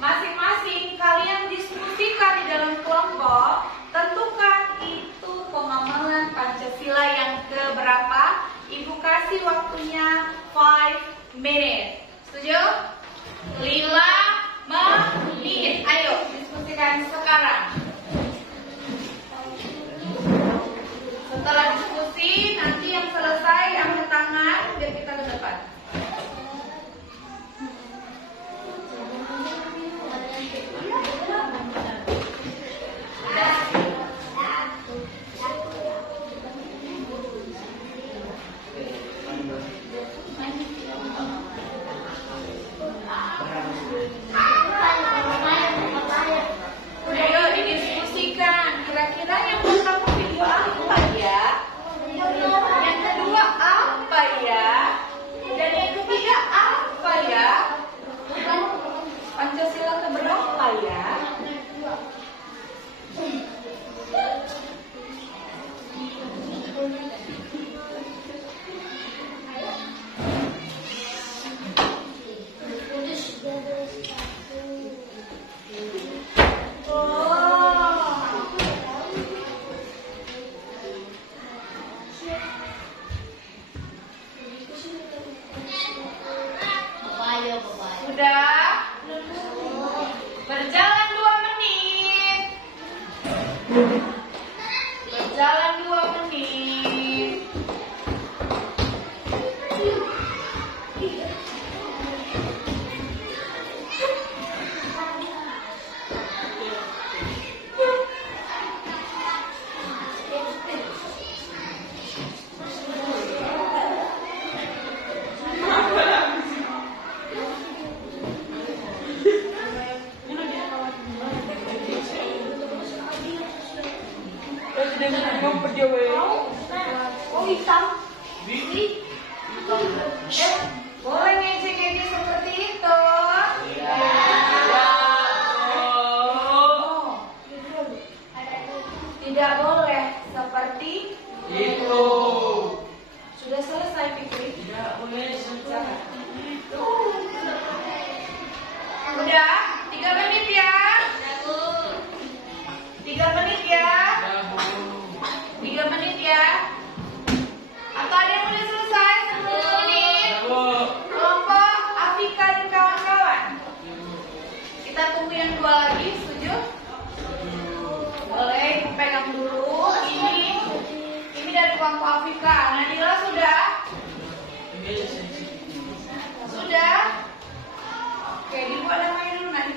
Masing-masing kalian diskusikan di dalam kelompok. Tentukan itu pemahaman Pancasila yang keberapa. Ibu kasih waktunya 5 menit. Setuju? 5 menit. Ayo diskusikan sekarang. Setelah diskusi, nanti yang selesai angkat tangan biar kita ke depan. Ayo didiskusikan. Kira-kira yang pertama video apa ya? Yang kedua apa ya? Dan yang ketiga apa ya? Pancasila keberapa ya? Sudah? Berjalan 2 menit. Berjalan 2 menit. Oh, hitam. Boleh ngejek-ngejek seperti itu? Ya. Oh. Tidak boleh seperti itu. Sudah selesai, Fikri? Tidak boleh secara. Udah? 3 menit ya? 3 menit ya? 3 menit ya? Atau ada yang udah selesai 10 menit? Kelompok Afika dan kawan-kawan. Kita tunggu yang 2 lagi, setuju? Boleh pegang dulu. Ini dari kelompok Afika. Nadila sudah? Sudah? Oke, dibuat namanya dulu Nadila.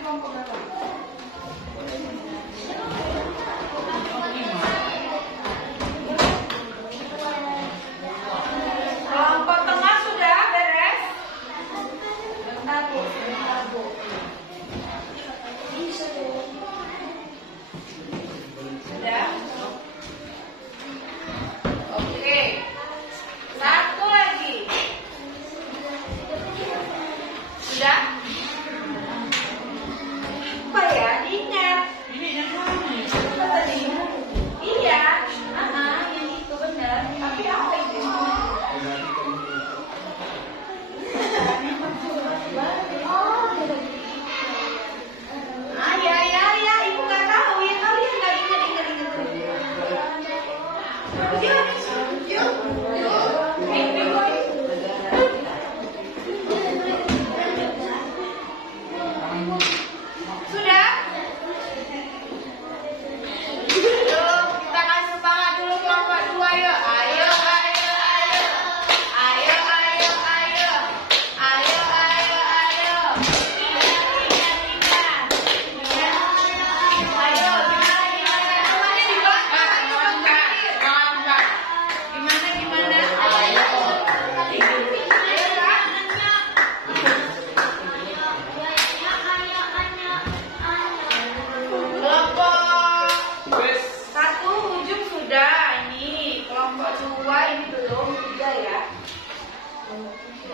ya.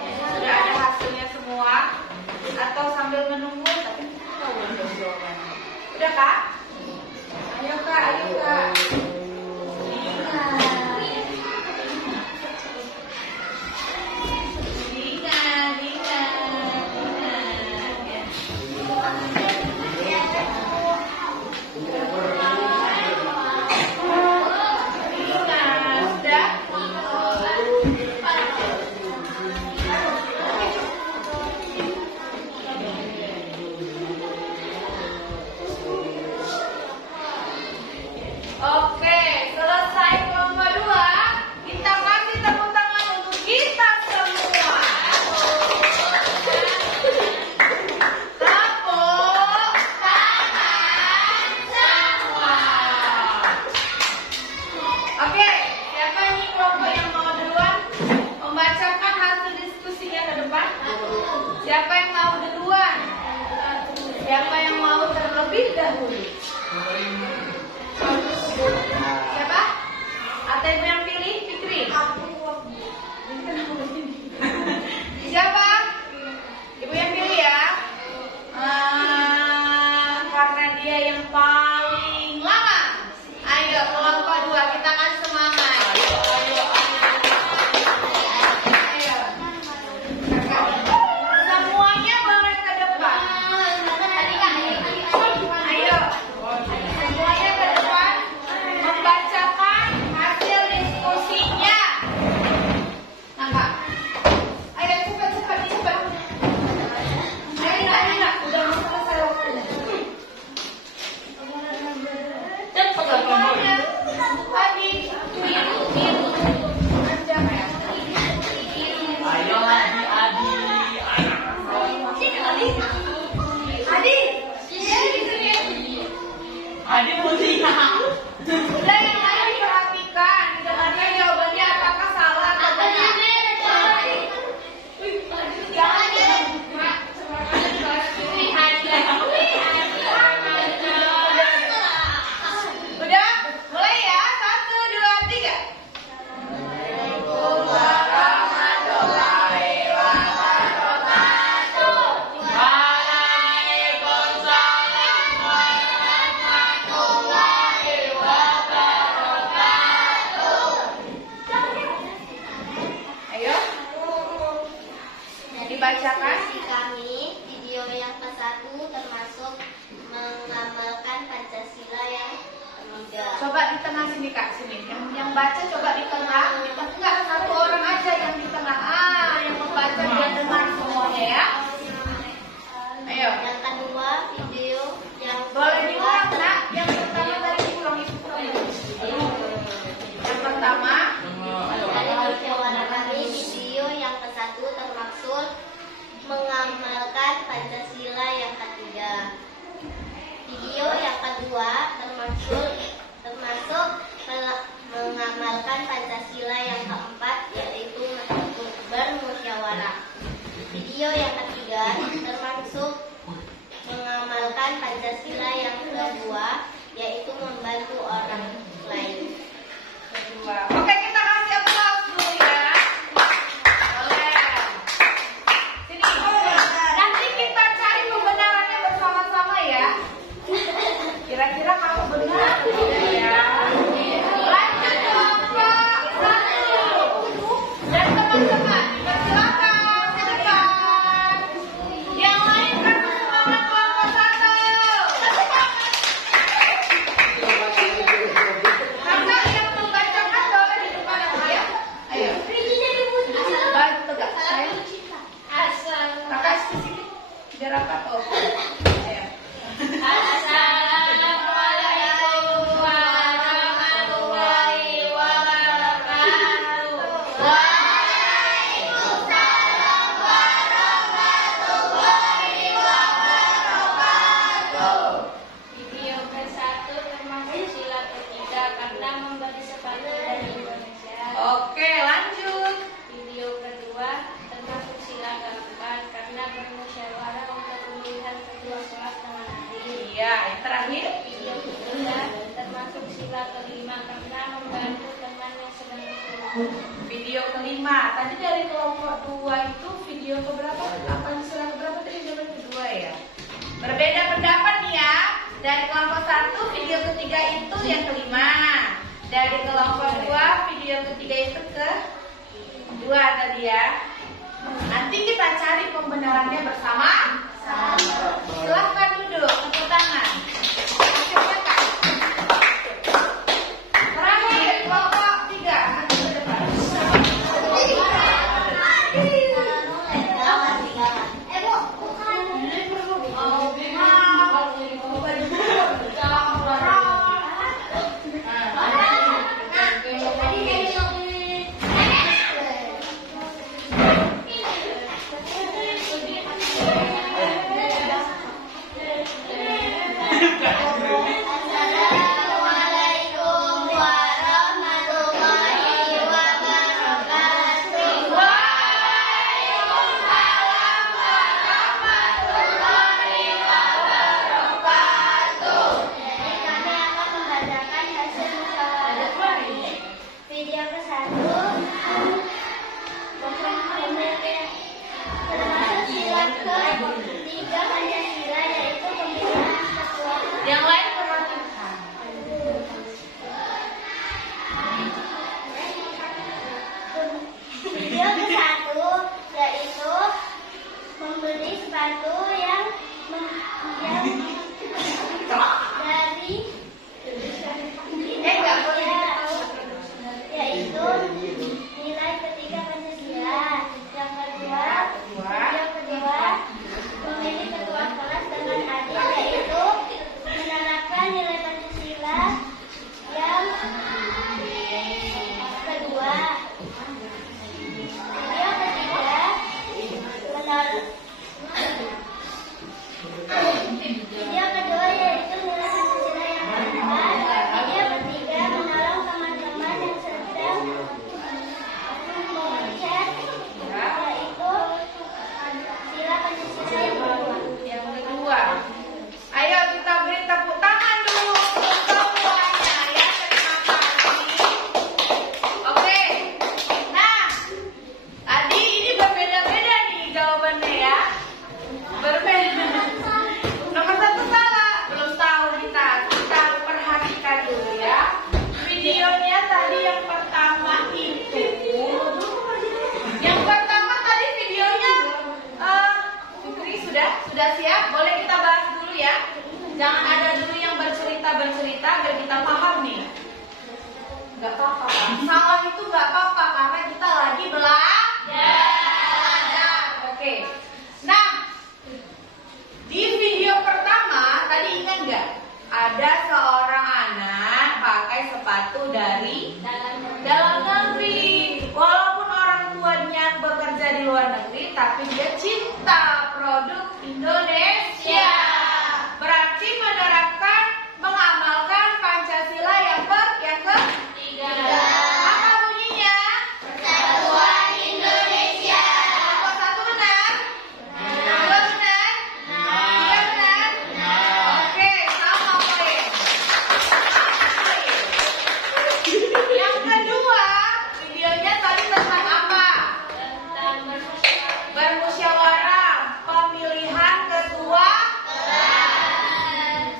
Sudah ada hasilnya semua atau sambil menunggu tapi tahu jawabannya. Udah Kak? Ayo Kak, ayo Kak. Oke, selesai kelompok 2. Kita kasih tepuk tangan untuk kita semua. Tepuk tangan semua. Oke, siapa nih kelompok yang mau duluan membacakan hasil diskusinya ke depan? Siapa yang mau duluan? Siapa yang mau terlebih dahulu? Siapa? Atau ibu yang pilih? Fikri? Siapa? Ibu yang pilih ya? Karena dia yang paling lama. Ayo kelompok 2 kita kan semangat. Ayo. Semuanya boleh ke depan. Ayo. Semuanya ke depan membacakan hasil diskusinya. Nah, Kak. Ayo cepat. Ayo, udah mau selesai waktunya. Cepat semuanya. Tadi panjang ya. Adi Musina. Udah yang lain diperhatikan, dengarnya jawabannya apakah salah atau benar. Udah, mulai ya. 1, 2, 3. Ayo, dibacakan. Kami video yang ke-1 termasuk mengamalkan Pancasila yang ketiga. Coba di tengah sini Kak, sini. Yang baca coba di tengah. Enggak, satu orang aja yang di tengah. Yang membaca dia dengar semuanya ya. Ayo. Yang kedua, video yang Boleh diulang Nak. Yang pertama tadi diulang itu. Yang pertama. dari musyawarah kami, video yang ke-1 termaksud mengamalkan Pancasila yang ketiga. Video yang kedua termasuk mengamalkan Pancasila yang keempat, yaitu bermusyawarah. Video yang ketiga termasuk mengamalkan Pancasila yang kedua, yaitu membantu orang lain. Oke, kita kasih aplaus dulu ya. Boleh. Sini. Nanti kita cari pembenarannya bersama-sama ya. Kira-kira kamu benar atau tidak ya? Lanjut kelompok 1. Dan teman-teman, silakan ke depan. Yang lain kasih semangat kelompok 1. Kakak yang membacakan boleh di depan ya. Ayo. Bantu Kak. Kakak sini. Biar apa? Oh. Ayo. Assalamualaikum warahmatullahi wabarakatuh. Waalaikumsalam warahmatullahi wabarakatuh. Video ke-1 termasuk sila ketiga karena memberi sepatu dari Indonesia. Oke, lanjut. Video kedua termasuk sila keempat karena bermusyawarah untuk pemilihan ketua sholat teman hati. Iya, yang terakhir. Video ketiga termasuk sila kelima karena membantu teman yang sedang kesulitan. Video video kelima. Tadi dari kelompok 2 itu video keberapa? Pancasila keberapa tadi? Video kedua ya. Berbeda pendapat nih ya. Dari kelompok 1 video ketiga itu yang kelima. Dari kelompok 2 video ketiga itu ke 2 tadi ya. Nanti kita cari pembenarannya bersama. Silahkan duduk, tepuk tangan. Terakhir kelompok 3 nanti ke depan. Yang lain perhatikan. Video ke-1 yaitu membeli sepatu yang dari yaitu nilai ketiga Pancasila. Yang kedua, video kedua memilih ketua kelas dengan adil yaitu menerapkan nilai Pancasila. Yang kedua, video ketiga video kedua yaitu nilai Pancasila yang kedua. Video ketiga menolong teman-teman yang sedang mengejar yaitu sila Pancasila yang kedua. Yang kedua. Ayo kita beri tepuk tangan dulu untuk semuanya ya. Terima kasih. Oke. Nah, tadi ini berbeda-beda nih jawabannya ya. Berbeda. Nomor 1 salah. Belum tahu kita. Kita perhatikan dulu ya. Videonya tadi yang pertama itu. Yang pertama tadi videonya Fikri sudah siap? Boleh kita bahas dulu ya. Jangan ada dulu yang bercerita biar kita paham nih. Gak apa-apa. Salah itu gak apa-apa karena kita lagi belajar. Oke. Nah, di video pertama tadi ingat nggak? Ada seorang anak pakai sepatu dari dalam negeri. Walaupun orang tuanya bekerja di luar negeri, tapi dia cinta produk Indonesia. Berarti menerapkan, mengamalkan Pancasila yang ketiga. Apa bunyinya? Persatuan Indonesia. Kelompok 1 benar? 2 benar? 3 benar? Oke, sama poin. Yang kedua, videonya tadi tentang apa? Bermusyawarah, pemilihan ketua.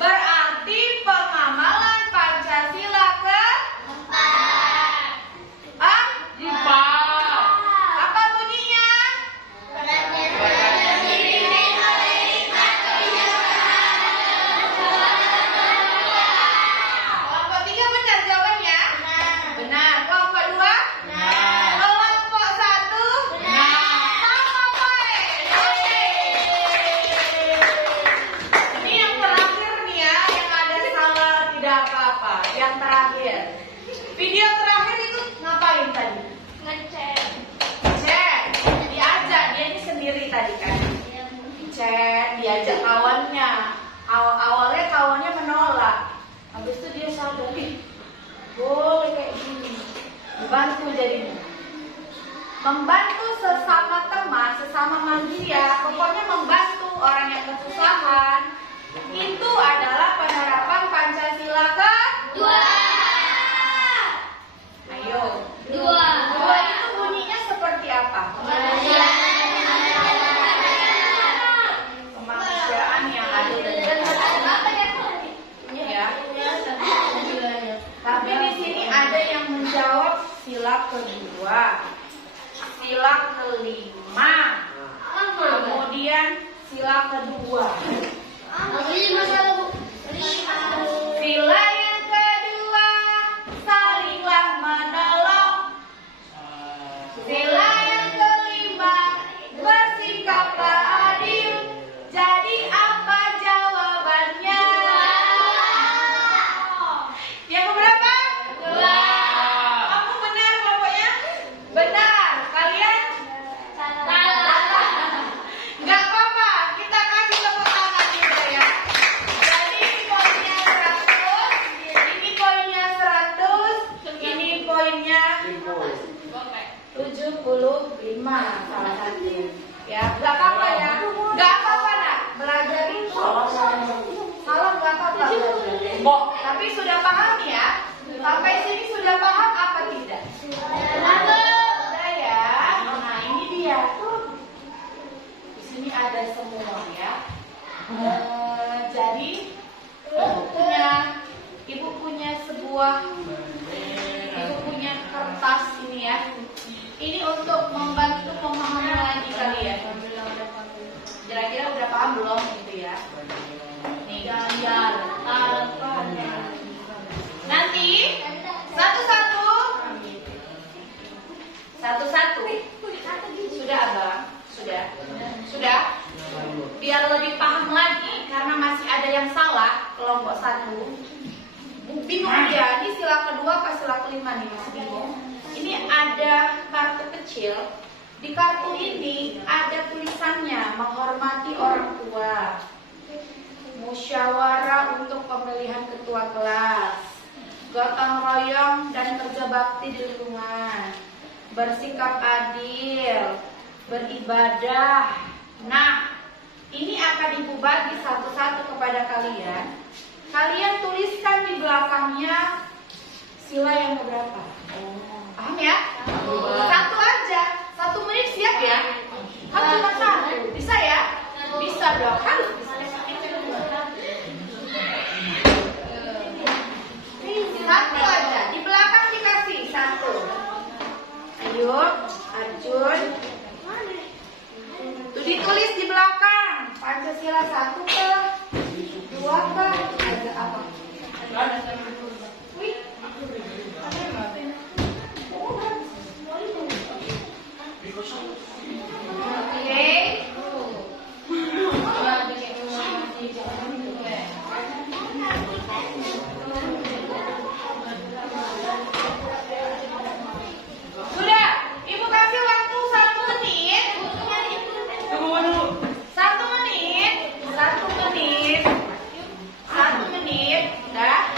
Berarti pengamalan Pancasila keempat. Apa bunyinya? Kelompok 3 benar jawabannya? Benar. Kelompok 2? Kelompok 1? Sama poin. Ini yang terakhir nih ya, yang ada salah tidak apa-apa. Yang terakhir. Video terakhir itu ngapain tadi? Ngecek. Chat. Diajak, dia ini sendiri tadi kan. Chat, diajak kawannya. Awalnya kawannya menolak. Habis itu dia sadar, boleh kayak gini. Bantu jadinya. Membantu sesama teman, sesama manusia, pokoknya membantu orang yang kesusahan. Itu adalah penerapan Pancasila kedua. Ayo. Dua itu sila kelima. Kemudian sila kedua. Sila yang kedua, salinglah menolong. Sila yang kelima, bersikaplah adil. Jadi apa jawabannya? Yang keberapa? Dua. Kamu benar pokoknya? Benar. Kalian? Salah. Nggak apa-apa, kita kasih tepuk tangan juga ya. Jadi ini poinnya 100, ini poinnya 100, ini poinnya 75 salah satu. Ya, nggak apa-apa ya. Nggak apa-apa nak, belajar itu salah nggak apa-apa. Tapi sudah paham ya? Sampai sini sudah paham apa tidak? Sudah ya. Nah ini dia. Di sini ada semua ya. Jadi ibu punya sebuah, ibu punya kertas ini ya. Ini untuk membantu memahami lagi kalian. Kira-kira udah paham belum gitu ya? Nih kalian nanti satu-satu. Sudah abang? Sudah? Biar lebih paham lagi karena masih ada yang salah kelompok 1. Bingung ya, ini sila kedua apa sila kelima nih masih bingung. Ini ada kartu kecil. Di kartu ini ada tulisannya menghormati orang tua, musyawarah untuk pemilihan ketua kelas, gotong royong dan kerja bakti di lingkungan, bersikap adil, beribadah. Nah, ini akan ibu bagi satu-satu kepada kalian. Kalian tuliskan di belakangnya sila yang berapa. Paham ya? Satu aja, 1 menit siap ya? Kan cuma 1, bisa ya? Bisa dong, harus bisa. Satu aja, di belakang dikasih 1. Ayo, Arjun. Tuh ditulis di belakang, Pancasila 1 kah? 2 kah? Ada apa? Wih, sudah, ibu kasih waktu 1 menit. 1 menit, dah.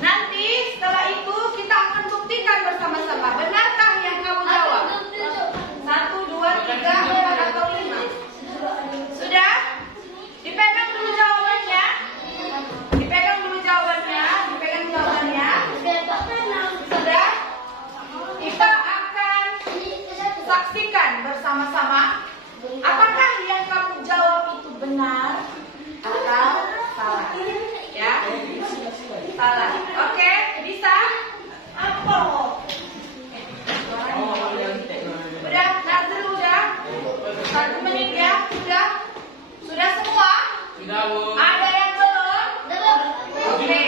Nanti setelah itu kita akan buktikan bersama-sama. Benarkah yang kamu jawab? 1, 2, 3, 4 atau 5? Sudah? Dipegang dulu jawabannya. Sudah? Kita akan saksikan bersama-sama apakah yang kamu jawab itu benar atau salah. Ya? Salah. Oke, bisa? Udah, Nazrul udah? 1 menit ya? Sudah semua? Ada yang belum? Oke.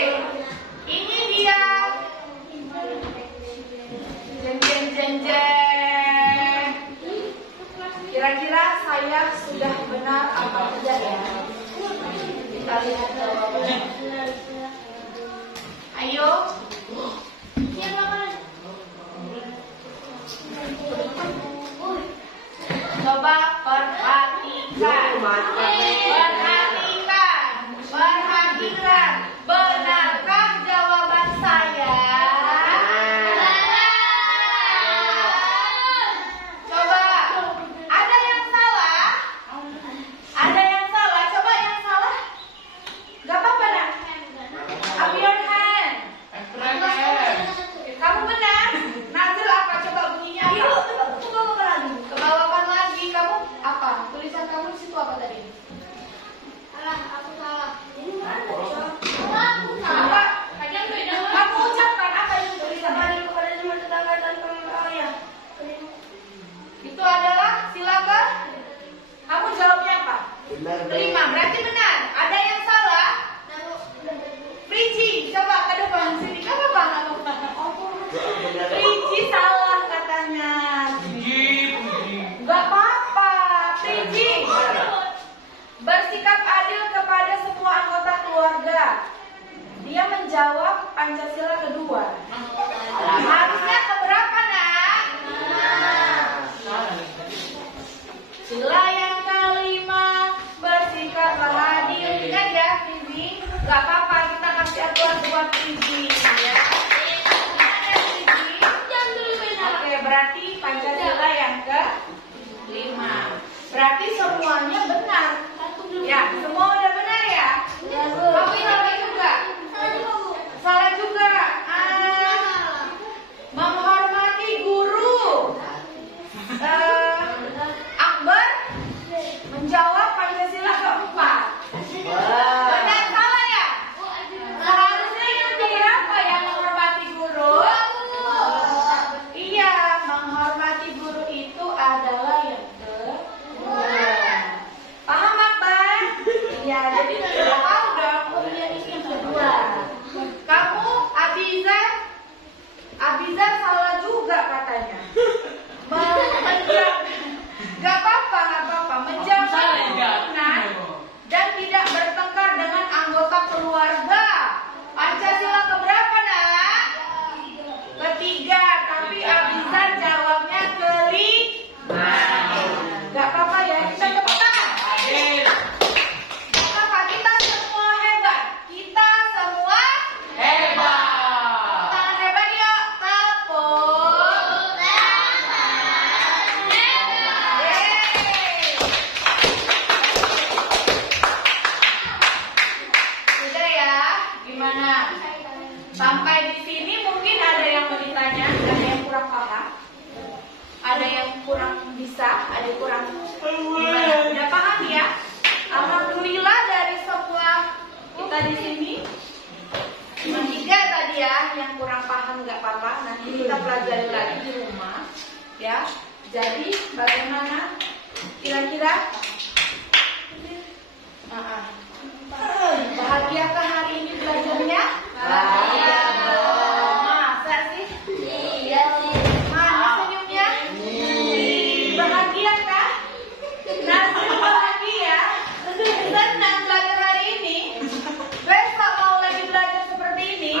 Ini dia. Jeng. Kira-kira saya sudah benar apa tidak ya? Kita lihat jawabannya. Ayo. Coba perhatikan. Benarkah jawaban saya? Coba. Ada yang salah? Coba yang salah. Gak apa-apa nak. Up your hand. Kamu benar? Nazil apa? Coba bunyinya apa? Kebawakan lagi. Kamu apa? Tulisan kamu di situ apa tadi? Aku salah. Ini mana? berarti benar. Ada yang salah? Priji, coba ke depan sini. Kenapa Bang? Priji salah katanya. Gak apa-apa, Priji. Bersikap adil kepada semua anggota keluarga. Dia menjawab Pancasila kedua. Harusnya keberapa, nak? Sila yang kelima, bersikaplah adil. Ingat ya, Priji. Gak apa-apa, kita kasih aturan buat Priji. Ya. Oke, berarti Pancasila yang ke-5. Berarti semuanya benar. Ya, semua udah benar ya? Kamu salah juga? Salah juga. Menghormati guru. Akbar menjawab Pancasila keempat. Benar salah ya? Seharusnya yang berapa yang menghormati guru? Iya, menghormati guru itu adalah yang kedua. Paham apa? Iya, jadi sudah tahu dong kuliah ini yang kedua. Kamu Abizar salah juga katanya. Gak apa-apa. Menjaga kerukunan dan tidak bertengkar dengan anggota keluarga. Pancasila keberapa, nak? Ketiga, tapi Abizar jawabnya kelima. Gak apa-apa ya, kita tepat. Gak apa-apa, kita semua hebat. Kita semua hebat. Tangan hebat yuk, tepuk tangan. Sudah ya, gimana? Sampai di sini mungkin ada yang mau ditanya, ada yang kurang paham, ada yang kurang bisa, ada yang kurang gimana? Udah paham ya? Alhamdulillah dari semua kita di sini cuma 3 tadi ya yang kurang paham, nggak apa-apa. Nanti kita pelajari lagi di rumah, ya. Jadi bagaimana? Kira-kira? Bahagiakah hari ini belajarnya? Bahagia. Masa sih? Iya sih. Mana senyumnya? Bahagia kan? Nasi bahagia. Senang belajar hari ini. Besok mau lagi belajar seperti ini.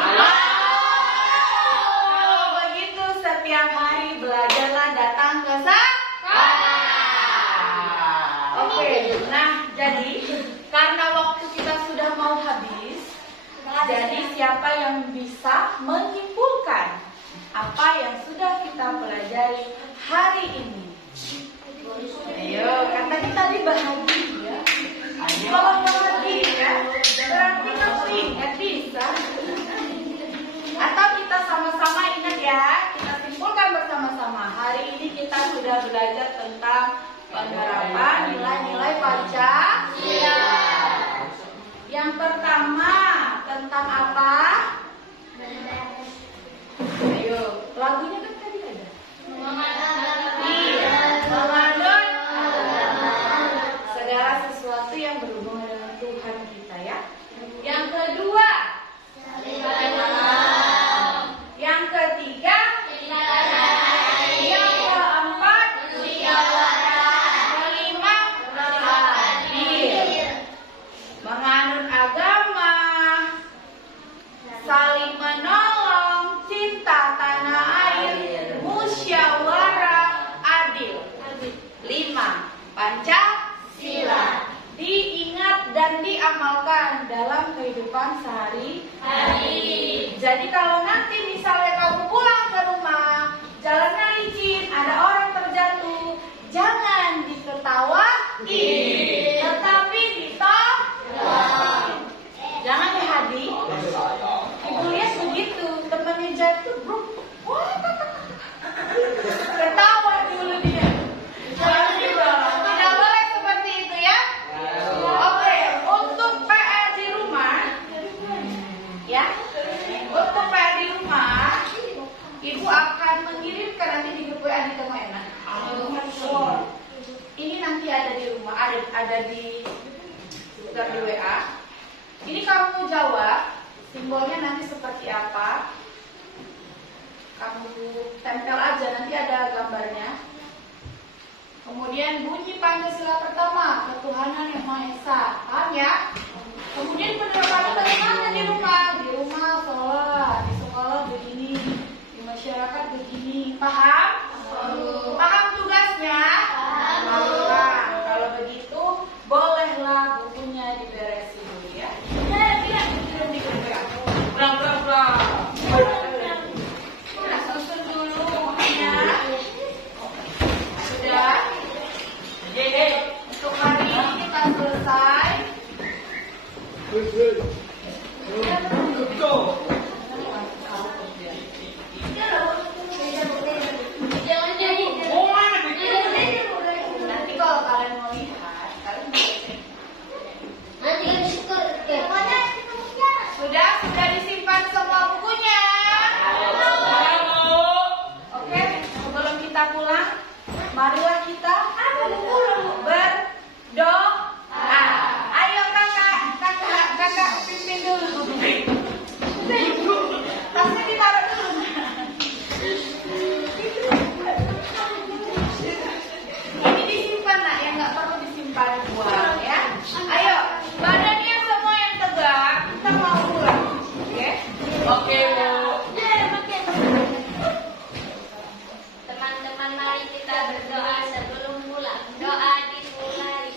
Kalau begitu setiap hari belajarlah datang ke sekolah. Oke. Nah, jadi karena waktu kita sudah mau habis, jadi siapa yang bisa menyimpulkan apa yang sudah kita pelajari hari ini? Ayo, kan tadi bahagia. Kalau bahagia, berarti kamu ingat bisa. Atau kita sama-sama ingat ya, kita simpulkan bersama-sama. Hari ini kita sudah belajar tentang penerapan nilai-nilai Pancasila. Yang pertama tentang apa? Ayo, lagunya kan tadi ada. Iya, mengandung segala sesuatu yang berhubungan dengan Tuhan kita ya. Yang kedua, yang ketiga, yang keempat, kelima, adil, menganut agama, saling menolong, cinta tanah air, musyawarah, adil. 5. Pancasila diingat dan diamalkan dalam kehidupan sehari-hari. Jadi kalau nanti misalnya kamu pulang ke rumah, jalannya licin, ada orang terjatuh, jangan diketawain, tetapi ditolong. Jangan ya Hadi. Ibu lihat begitu, temannya jatuh, bro. Ketawa dulu dia. Tidak boleh seperti itu ya. Oke, untuk PR di rumah, ya, untuk PR di rumah, Ibu akan mengirimkan nanti di grup WA di Tengah Enak. Ini nanti ada di rumah, ada di juga di WA. Ini kamu jawab, simbolnya nanti seperti apa. Kamu tempel aja, nanti ada gambarnya. Kemudian bunyi Pancasila pertama, ketuhanan yang Maha Esa. Paham ya? Kemudian penerapannya bagaimana di rumah? Di rumah sholat, di sekolah begini, di masyarakat begini. Paham? Paham tugasnya? Paham. Kalau begitu, bolehlah bukunya diberesin dulu ya. Belum dikerjakan. Berang. Nah, susun dulu bukunya. Sudah. Untuk hari ini kita selesai. Nanti kalau kalian mau lihat, kalian sudah disimpan semua bukunya. Oke, sebelum kita pulang, marilah kita berdoa. Ayo kakak pimpin dulu. Tasnya ditaruh dulu. Ini disimpan nak, yang nggak perlu disimpan buang ya. Ayo, badannya semua yang tegak, kita mau pulang. Oke? Oke, Bu. Teman-teman, mari kita berdoa sebelum pulang. Doa dimulai.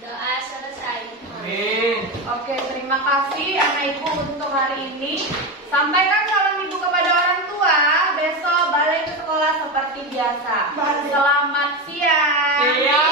Doa selesai. Oke, terima kasih anak ibu untuk hari ini. Sampaikan salam ibu kepada orang tua. Besok balik ke sekolah seperti biasa. Selamat siang.